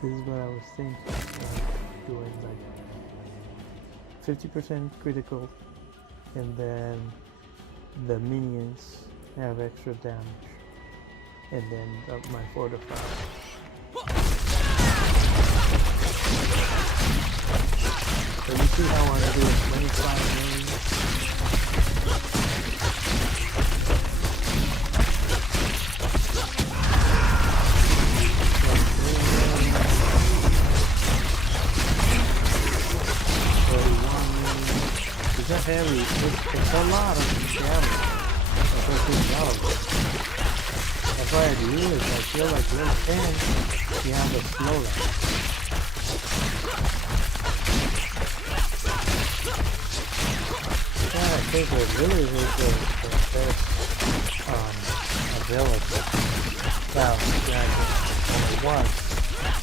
this is what I was thinking, like doing like 50% critical, and then the minions have extra damage, and then my fortify. So you see how I'm doing 25 million. It's not heavy, it's a lot of damage. That's why I do is I feel like level 10, you have a slowdown. Yeah, I think it really is the best ability. Now, yeah, only one,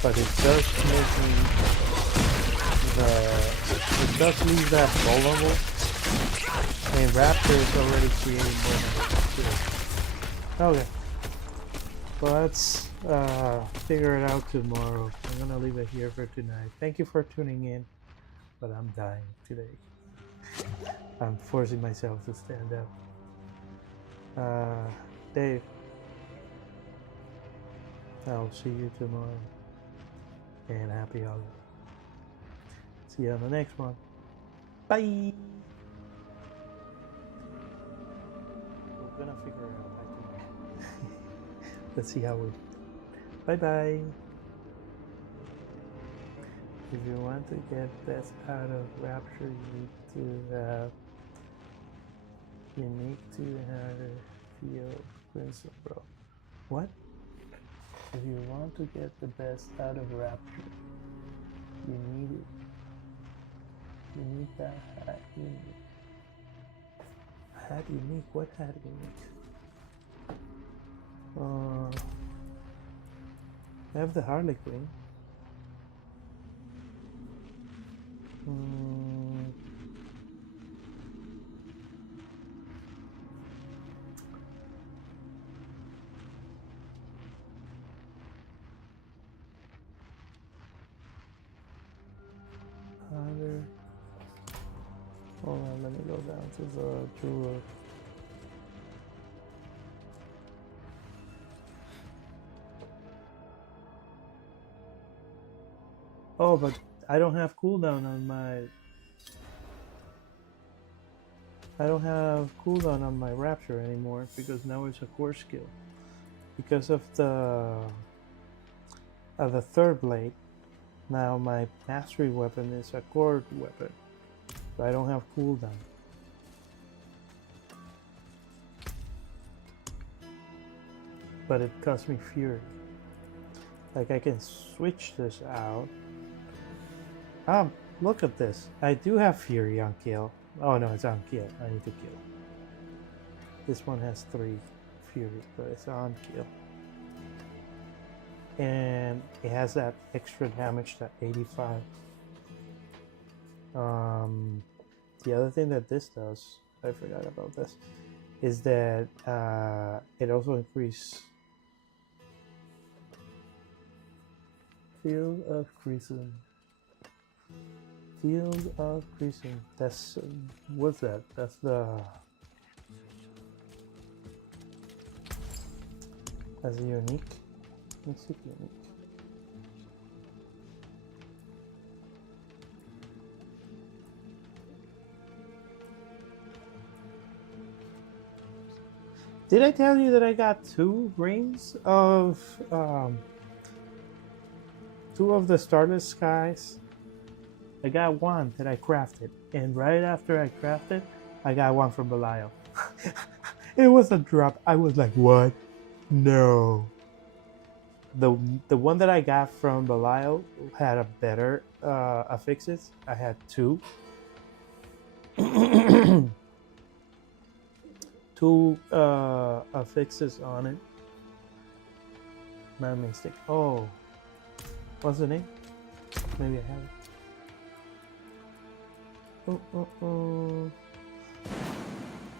but it does make me it does leave that vulnerable. And Raptor is already creating more than okay. Well, let's figure it out tomorrow. I'm gonna leave it here for tonight. Thank you for tuning in, but I'm dying today. I'm forcing myself to stand up. Dave. I'll see you tomorrow. And happy holiday. See you on the next one. Bye. We're gonna figure it out by tomorrow. Let's see how we. Bye bye. If you want to get best out of Rapture, you need to have a feel crimson, bro. What? If you want to get the best out of Rapture, you need it. You need that hat unique. Hat unique? What hat unique? I have the Harley Quinn. Hold on, let me go down to the jeweler. Oh, but I don't have cooldown on my. I don't have cooldown on my Rapture anymore because now it's a core skill. Because of the third blade, now my mastery weapon is a core weapon. So I don't have cooldown. But it costs me fury. Like I can switch this out. Look at this. I do have fury on kill. Oh no, it's on kill. I need to kill. This one has 3 fury, but it's on kill. And it has that extra damage, that 85. The other thing that this does, I forgot about this, is that it also increases field of creasing. Field of creasing. That's what's that? That's the that's a unique. Let's see unique. Did I tell you that I got 2 rings of 2 of the Starless Skies? I got 1 that I crafted, and right after I crafted, I got 1 from Belial. It was a drop. I was like, what? No. The one that I got from Belial had a better affixes. I had 2. 2 affixes on it. My mistake. Oh. What's the name? Maybe I have it.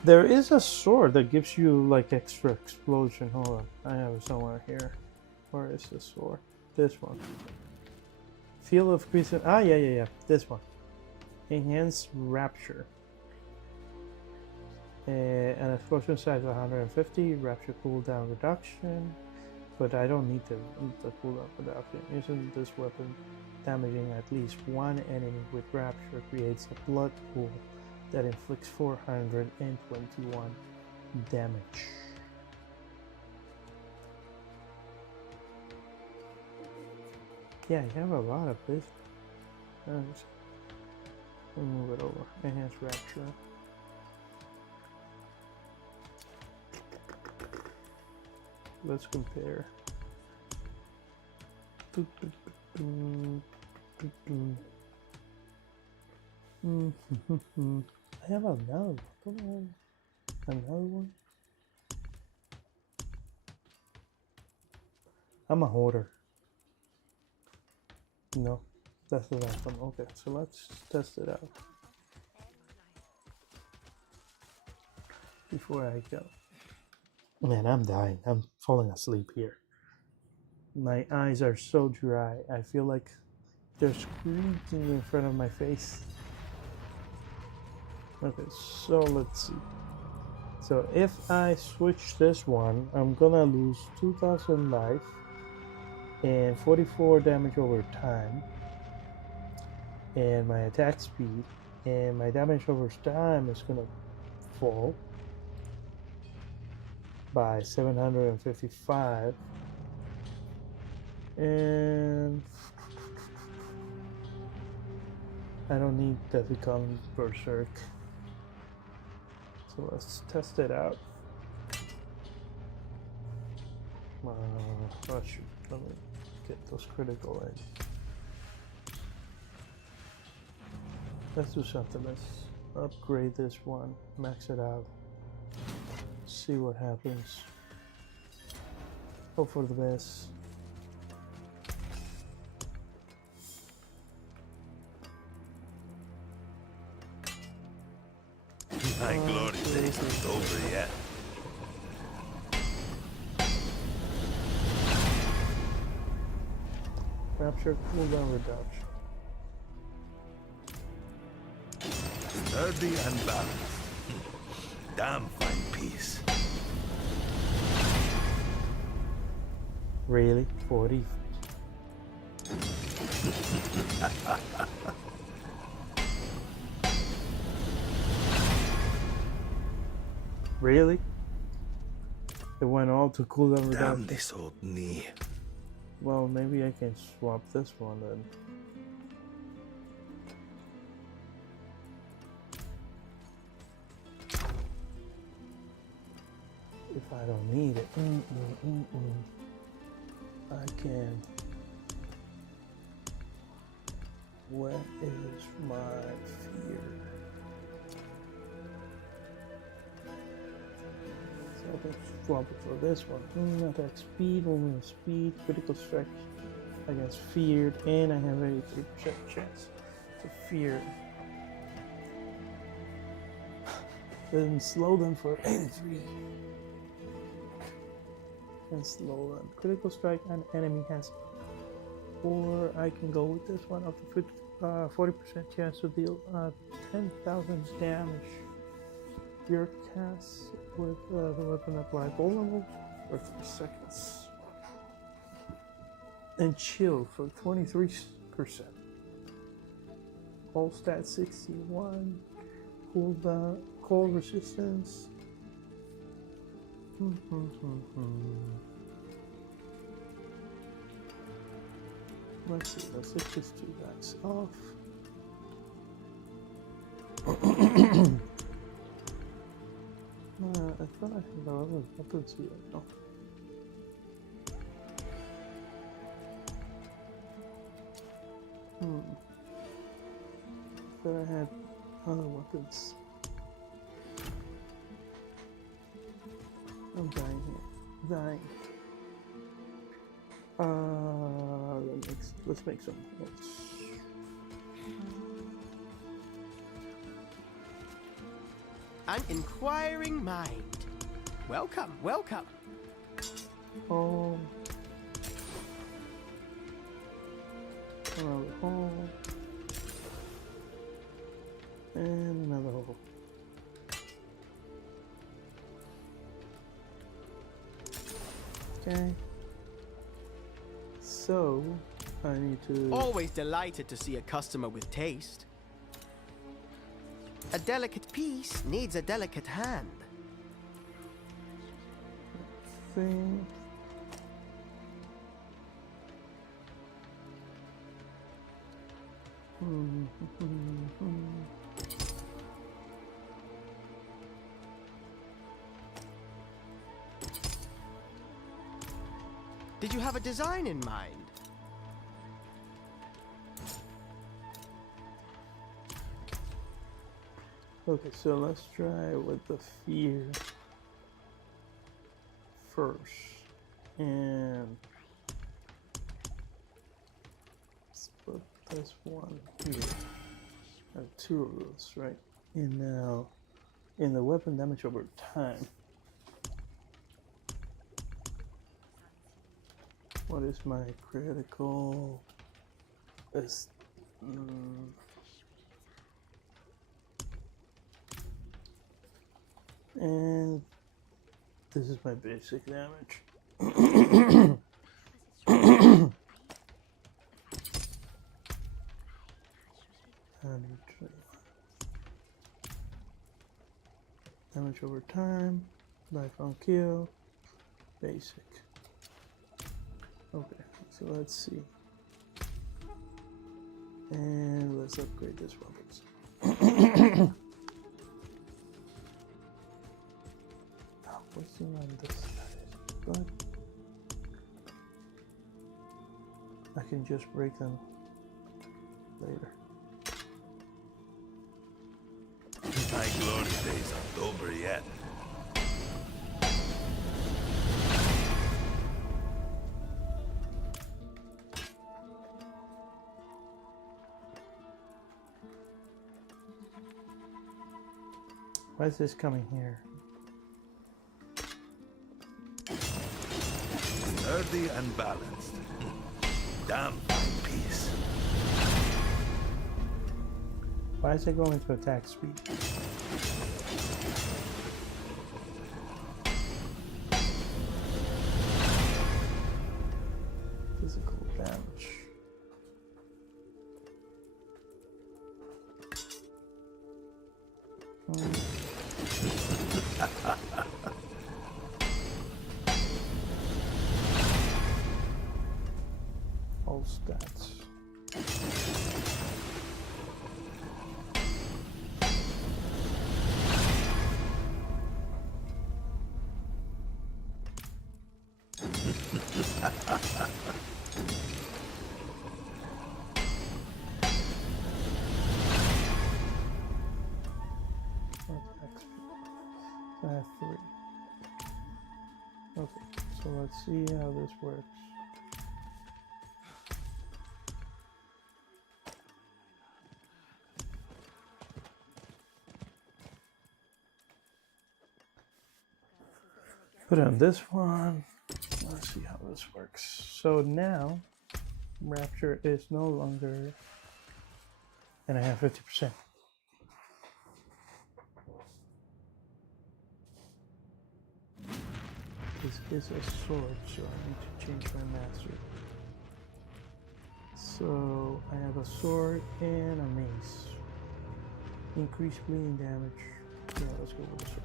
There is a sword that gives you like extra explosion. Hold on, I have it somewhere here. Where is the sword? This one. Field of Crescent. Ah, yeah. This one. Enhanced Rapture. An explosion size of 150. Rapture cooldown reduction. But I don't need the cooldown reduction. Using this weapon, damaging at least 1 enemy with Rapture creates a blood pool that inflicts 421 damage. Yeah, you have a lot of this. We'll move it over. Enhanced Rapture. Let's compare. I have another one. Another one. I'm a hoarder. No, that's the last one. Okay, so let's test it out before I go. Man, I'm dying. I'm falling asleep here. My eyes are so dry. I feel like they're squeezing in front of my face. Okay, so let's see. So if I switch this one, I'm gonna lose 2,000 life. and 44 damage over time, and my attack speed, and my damage over time is gonna fall by 755, and I don't need to become berserk, so let's test it out. Oh shoot, let me get those critical in. Let's do something. Let's upgrade this one, max it out, see what happens. Hope for the best. My glory days aren't over yet. Capture cooldown reduction. Sturdy and balanced. Damn fine piece. Really? 40? Really? It went all to cooldown reduction. Damn this old knee. Well, maybe I can swap this one then. If I don't need it, I can. What is my fear? So I can swap it for this one. Attack speed, movement speed, critical strike against feared, and I have a 3% chance to fear. Then slow them for 83. And slow them. Critical strike an enemy has. Or I can go with this one up to 40% chance to deal 10,000 damage. Your cast with the weapon applied vulnerable for 3 seconds. And chill for 23%. All stats 61. Cold resistance. Let's see, let's take these 2 guys off. I thought I had the other weapons here. No. I thought I had other weapons. I'm dying here. Dying. Let's make some notes. An inquiring mind. Welcome, welcome. Hole. Another hole. And another hole. Okay. So, I need to... Always delighted to see a customer with taste. A delicate piece needs a delicate hand. Thing. Did you have a design in mind? Okay, so let's try with the fear first. And let's put this one here. I have 2 of those, right? And now, in the weapon damage over time, what is my critical? And this is my basic damage. over time, life on kill, basic. Okay, so let's see. And let's upgrade this weapons. What's on this side? But I can just break them later. My glory days aren't over yet. Why is this coming here? Sturdy and balanced. Damn fine piece. Why is it going to attack speed? Physical damage. All stats. I have 3. Okay, so let's see how this works. Put on this one. Let's see how this works. So now, Rapture is no longer, and I have 50%. This is a sword, so I need to change my master. So I have a sword and a mace. Increased bleeding damage. Yeah, let's go with the sword.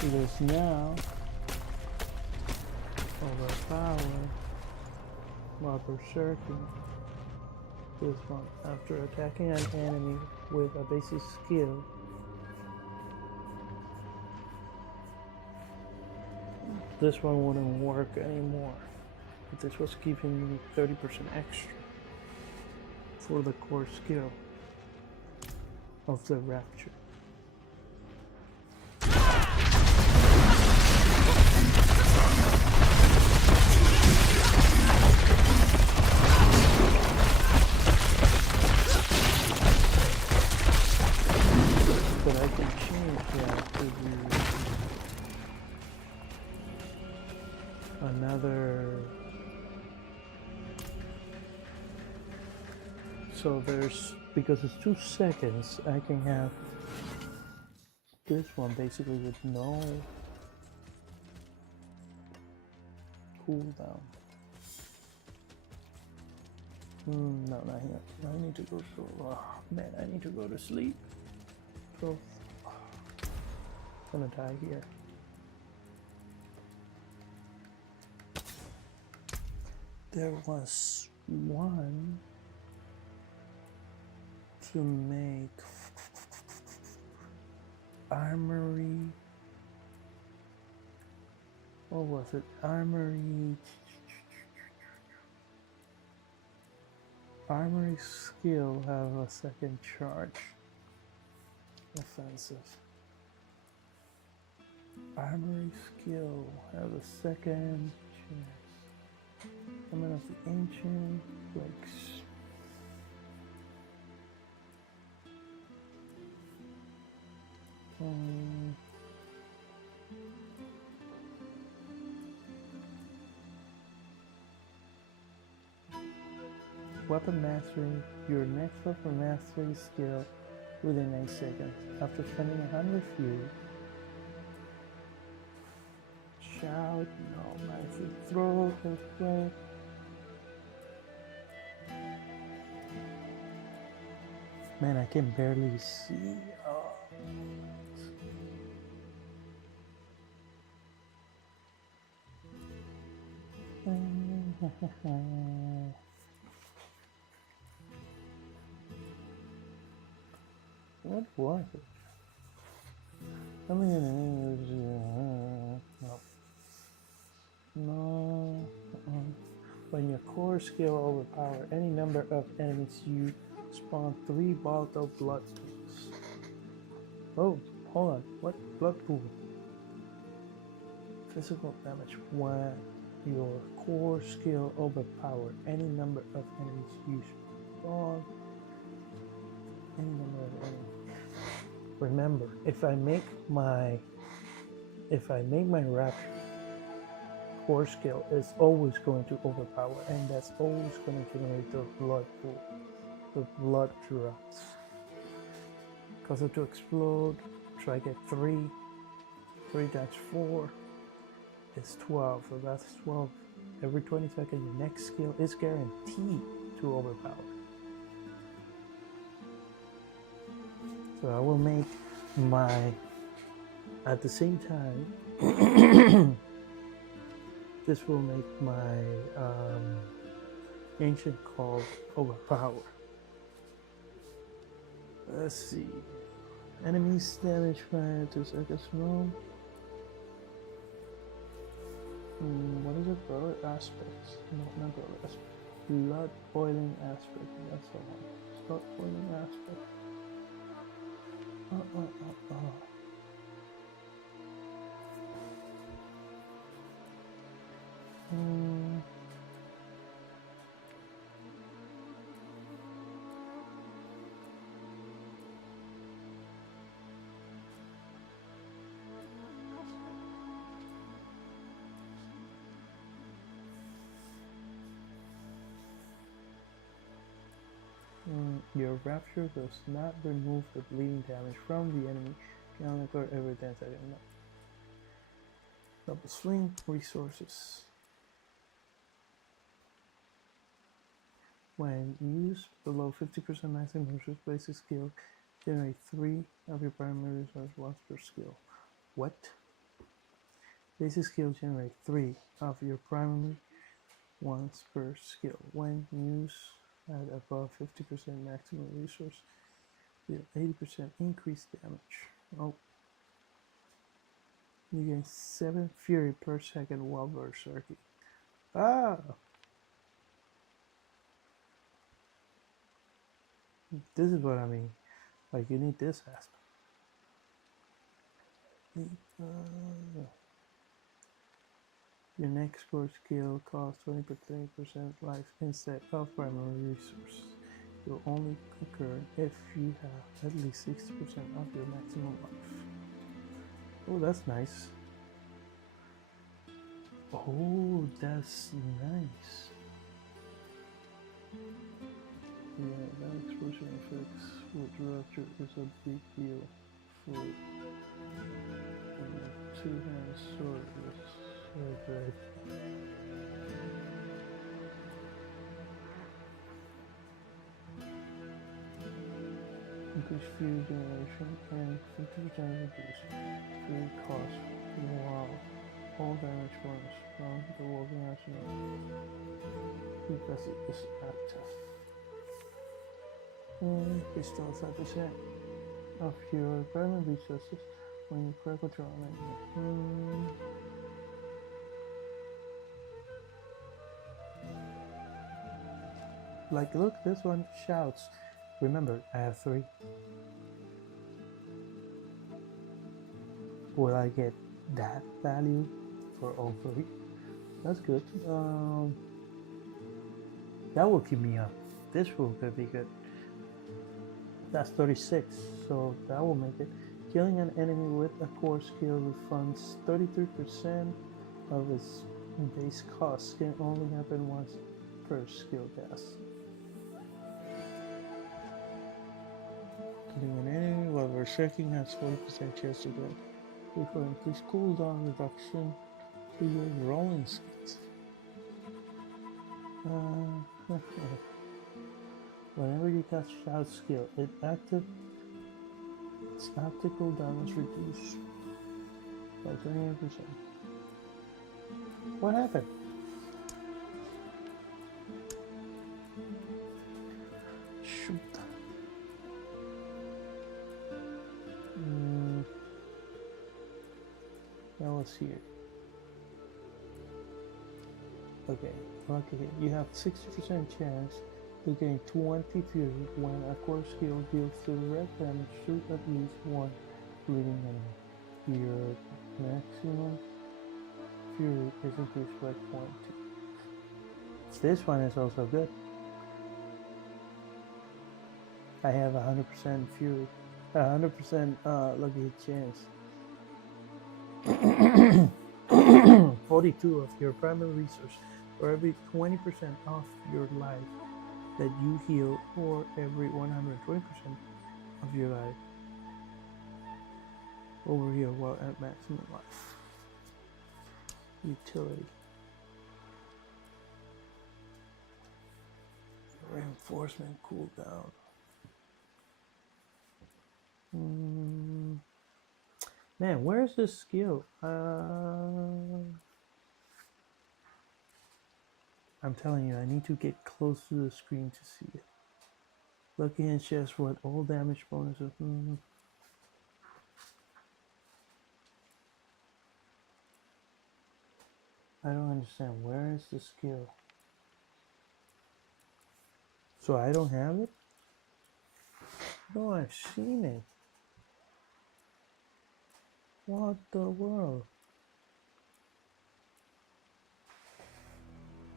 Because now, overpower while berserking this one after attacking an enemy with a basic skill. This one wouldn't work anymore. But this was giving me 30% extra for the core skill of the Rapture. But I can change that to be another. So there's, because it's 2 seconds, I can have this one basically with no cooldown. No, not yet. I need to go to. Oh, man, I need to go to sleep. So, I'm gonna die here. There was one to make armory. What was it? Armory. Armory skill have a second charge. Offensive. Armory skill have a second chance. Summon of the ancient breaks. Weapon mastery. Your next weapon mastery skill within 8 seconds. After spending 100 fuel. Shout, no, magic throw, play. Man, I can barely see. Oh. What was it? I mean, no. No. When your core skill overpower any number of enemies, you spawn 3 volatile blood pools. Oh, hold on. What blood pool? Physical damage. When your core skill overpower any number of enemies, you spawn any number of enemies. Remember, if I make my rapture, core skill is always going to overpower, and that's always going to generate the blood pool, the blood drops. Cause it to explode, try get 3 times 4 is 12, so that's 12. Every 20 seconds, your next skill is guaranteed to overpower. So I will make my, at the same time, this will make my ancient call overpower. Let's see. Enemies damage by 2 seconds long. What is it? Brother aspects? No, not brother aspect. Blood boiling aspect. That's the one. Blood boiling aspect. Your rapture does not remove the bleeding damage from the enemy. Can only occur every 10 seconds. Double swing resources. When used below 50% maximum resource basic skill, generate 3 of your primary resource once per skill. What? Basic skill generate 3 of your primary once per skill. When used at above 50% maximum resource, deal 80% increased damage. Oh. You gain 7 fury per second while berserking. Ah! This is what I mean. Like, you need this aspect. Your next core skill costs 20% life instead of primary resource. You'll only occur if you have at least 60% of your maximum life. Oh, that's nice. Oh, that's nice. Yeah, that explosion effects with rapture is a big deal for two-hand sword. So good. Increase fuel generation and 50% reduce fuel cost while all damage bonus from the working arsenal because it is active. Restore 5% of your primary resources when you critical draw an enemy. Like, look, this one shouts. Remember, I have 3. Will I get that value for all 3? That's good. That will keep me up. This will be good. That's 36, so that will make it. Killing an enemy with a core skill refunds 33% of its base cost. Can only happen once per skill gas. Killing an enemy while berserking has 40% chance to get. For increased cooldown reduction to your rolling skills. Whenever you cast shout skill, its tactical damage reduced by 28%. What happened? Shoot. That was here. Okay, lucky hit. You have 60% chance to gain 20 fury when a core skill deals direct damage to at least one bleeding enemy. Your maximum fury is increased by 20. This one is also good. I have 100% fury, 100% lucky hit chance. 42 of your primary resource for every 20% off your life that you heal, or every 120% of your life over heal while at maximum life. Utility. Reinforcement cooldown. Man, where's this skill? I'm telling you, I need to get close to the screen to see it. Lucky and chest what all damage bonuses. I don't understand. Where is the skill? So I don't have it? No, I've seen it. What the world?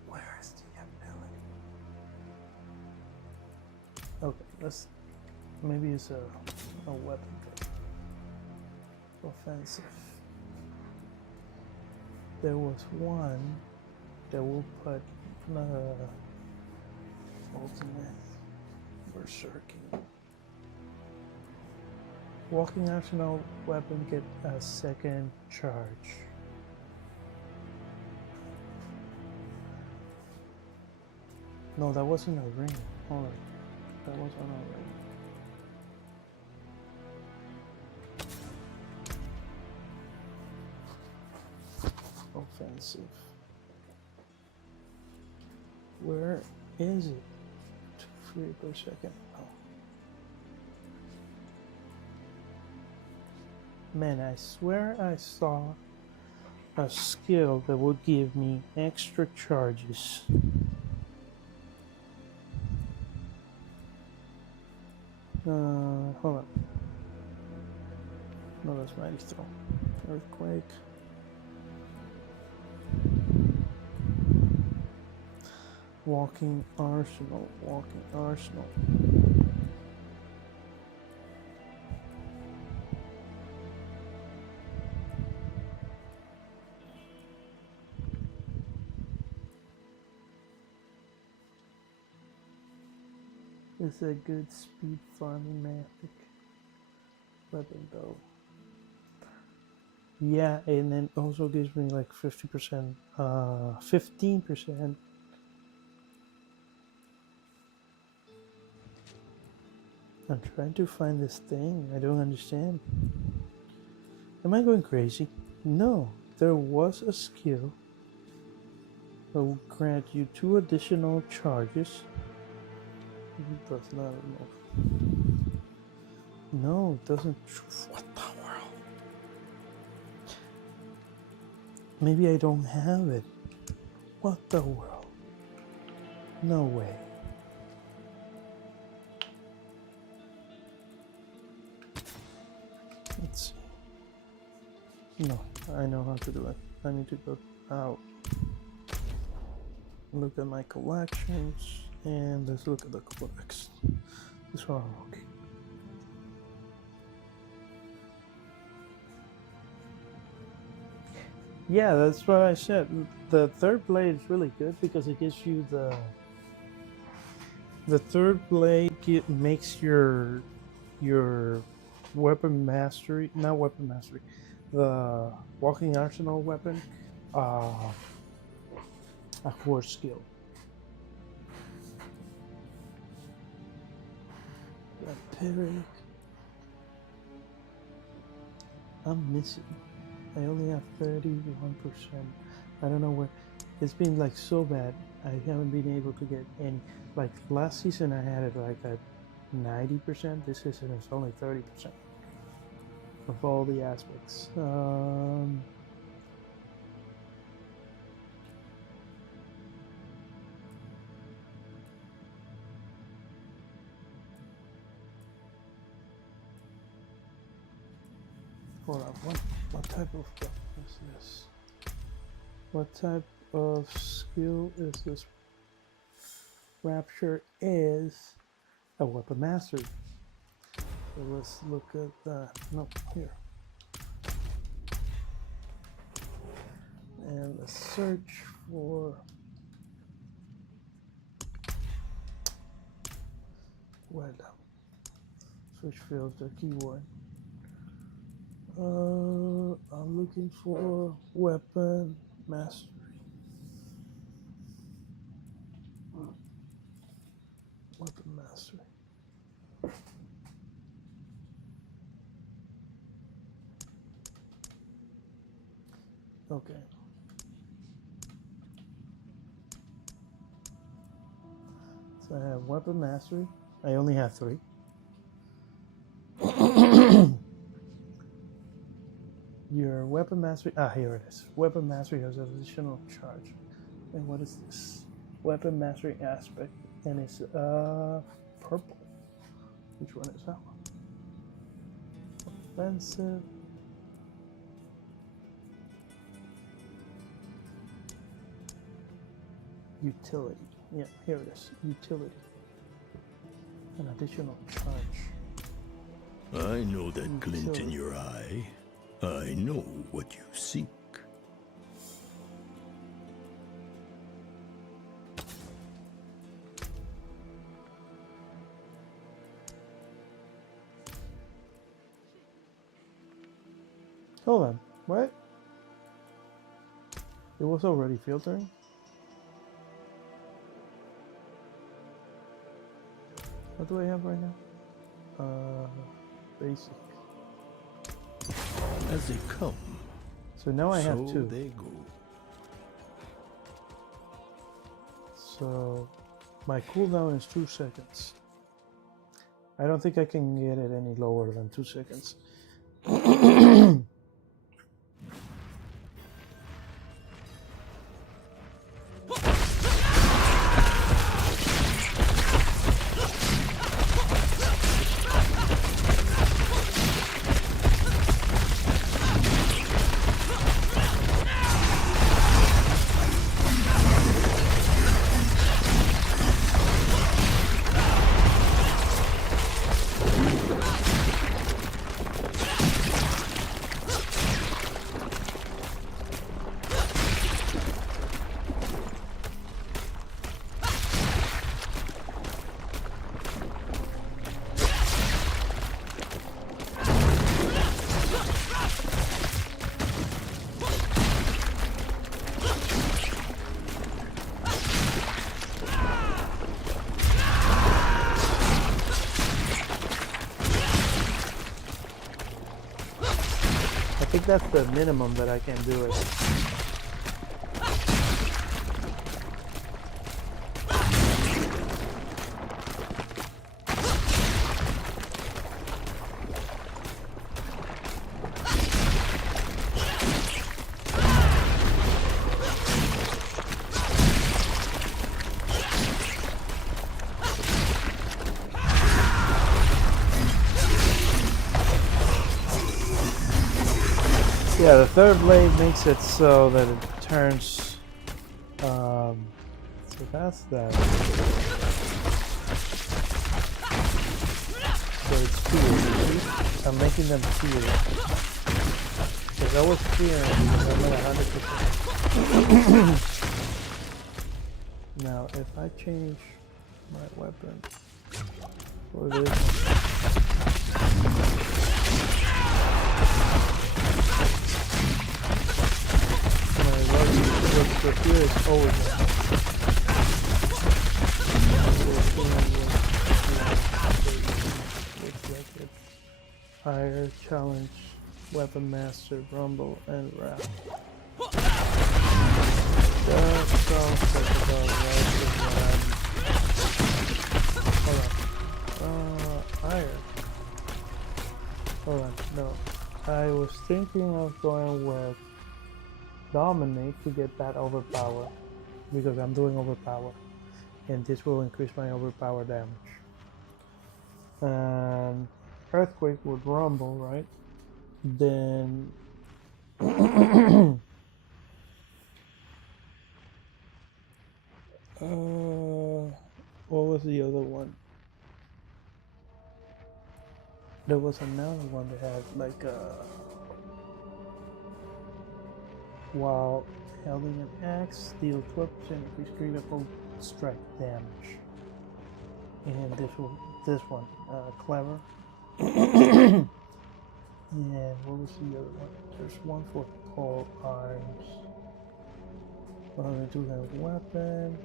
Where is the ability? Okay, let's. Maybe it's a weapon. Offensive. There was one that will put ultimate berserking. Walking arsenal weapon get a second charge. No, that wasn't a ring. Hold on. That wasn't a ring. Offensive. Where is it? 2 free per second. Oh. Man, I swear I saw a skill that would give me extra charges. Hold on. No, that's mighty throw. Earthquake. Walking arsenal. Walking arsenal. It's a good speed farming magic weapon though. Yeah, and then also gives me like 50%, 15%. I'm trying to find this thing. I don't understand. Am I going crazy? No, there was a skill that will grant you 2 additional charges. It does not enough. No, it doesn't. What the world? Maybe I don't have it. What the world? No way. Let's see. No, I know how to do it. I need to go out. Look at my collections and let's look at the codex. This one I'm looking. Yeah, that's what I said. The third blade is really good because it gives you the third blade makes your weapon mastery, not weapon mastery, the walking arsenal weapon, a core skill. Vampiric. I'm missing. I only have 31%. I don't know where. It's been like so bad. I haven't been able to get any. Like last season, I had it like at 90%. This season is only 30% of all the aspects. Hold on. What type of weapon is this? What type of skill is this? Rapture is a weapon mastery. So let's look at that. No, here. And let's search for switch field the keyword. I'm looking for weapon mastery. Weapon mastery. Okay. So I have weapon mastery. I only have 3. Your weapon mastery. Here it is. Weapon mastery has an additional charge. And what is this? Weapon mastery aspect. And it's purple. Which one is that one? Offensive. Utility. Yeah, here it is. Utility. An additional charge. I know that glint in your eye. I know what you seek. Hold on. What? It was already filtering? What do I have right now? Basic. As they come, So now I have so 2. they go. So my cooldown is 2 seconds. I don't think I can get it any lower than 2 seconds. I think that's the minimum that I can do it. Yeah, the third blade makes it so that it turns. So that's that. So it's fear. I'm making them fear. Because I was fearing because I'm at 100%. Now, if I change my weapon for this one. The fear is always Higher, challenge, weapon master, rumble, and wrath. That sounds like about right with what I'm... Hold on. Higher. Hold on, no. I was thinking of going with dominate to get that overpower because I'm doing overpower and this will increase my overpower damage. And earthquake would rumble, right? Then what was the other one? There was another one that had like while holding an axe, deal 12% increase critical strike damage. And this one, clever. And what was the other one? There's one for pole arms. Well, we do have weapon.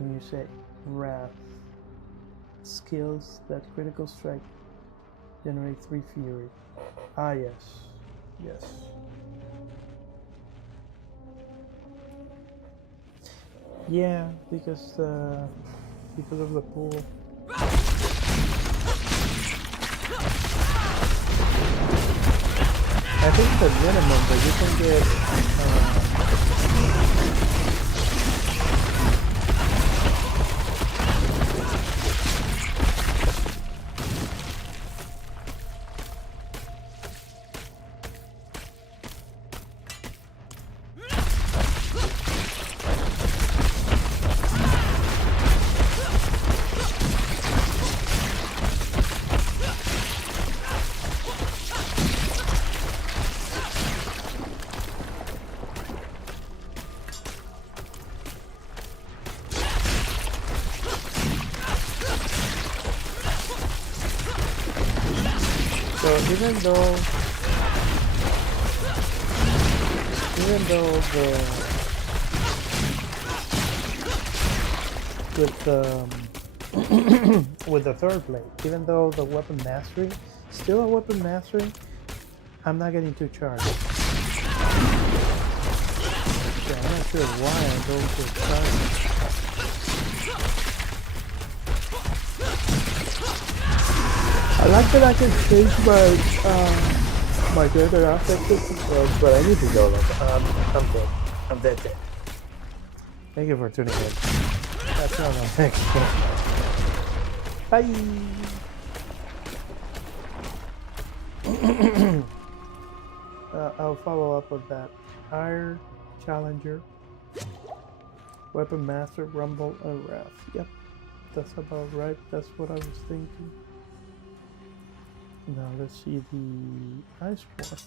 And you say wrath. Skills that critical strike generate 3 fury. Ah, yes. Yes. Yeah, because of the pool. I think the minimum that you can get so even though the with the third blade, even though the weapon mastery, still a weapon mastery, I'm not getting too charged. Yeah, I'm not sure why I'm going to charge. I like that I can change my gender affects, but I need to go. I'm dead. I'm dead. Thank you for tuning in. That's all the next one. Bye. I'll follow up with that. Higher, challenger, weapon master, rumble, and wrath. Yep, that's about right. That's what I was thinking. Now let's see the ice war.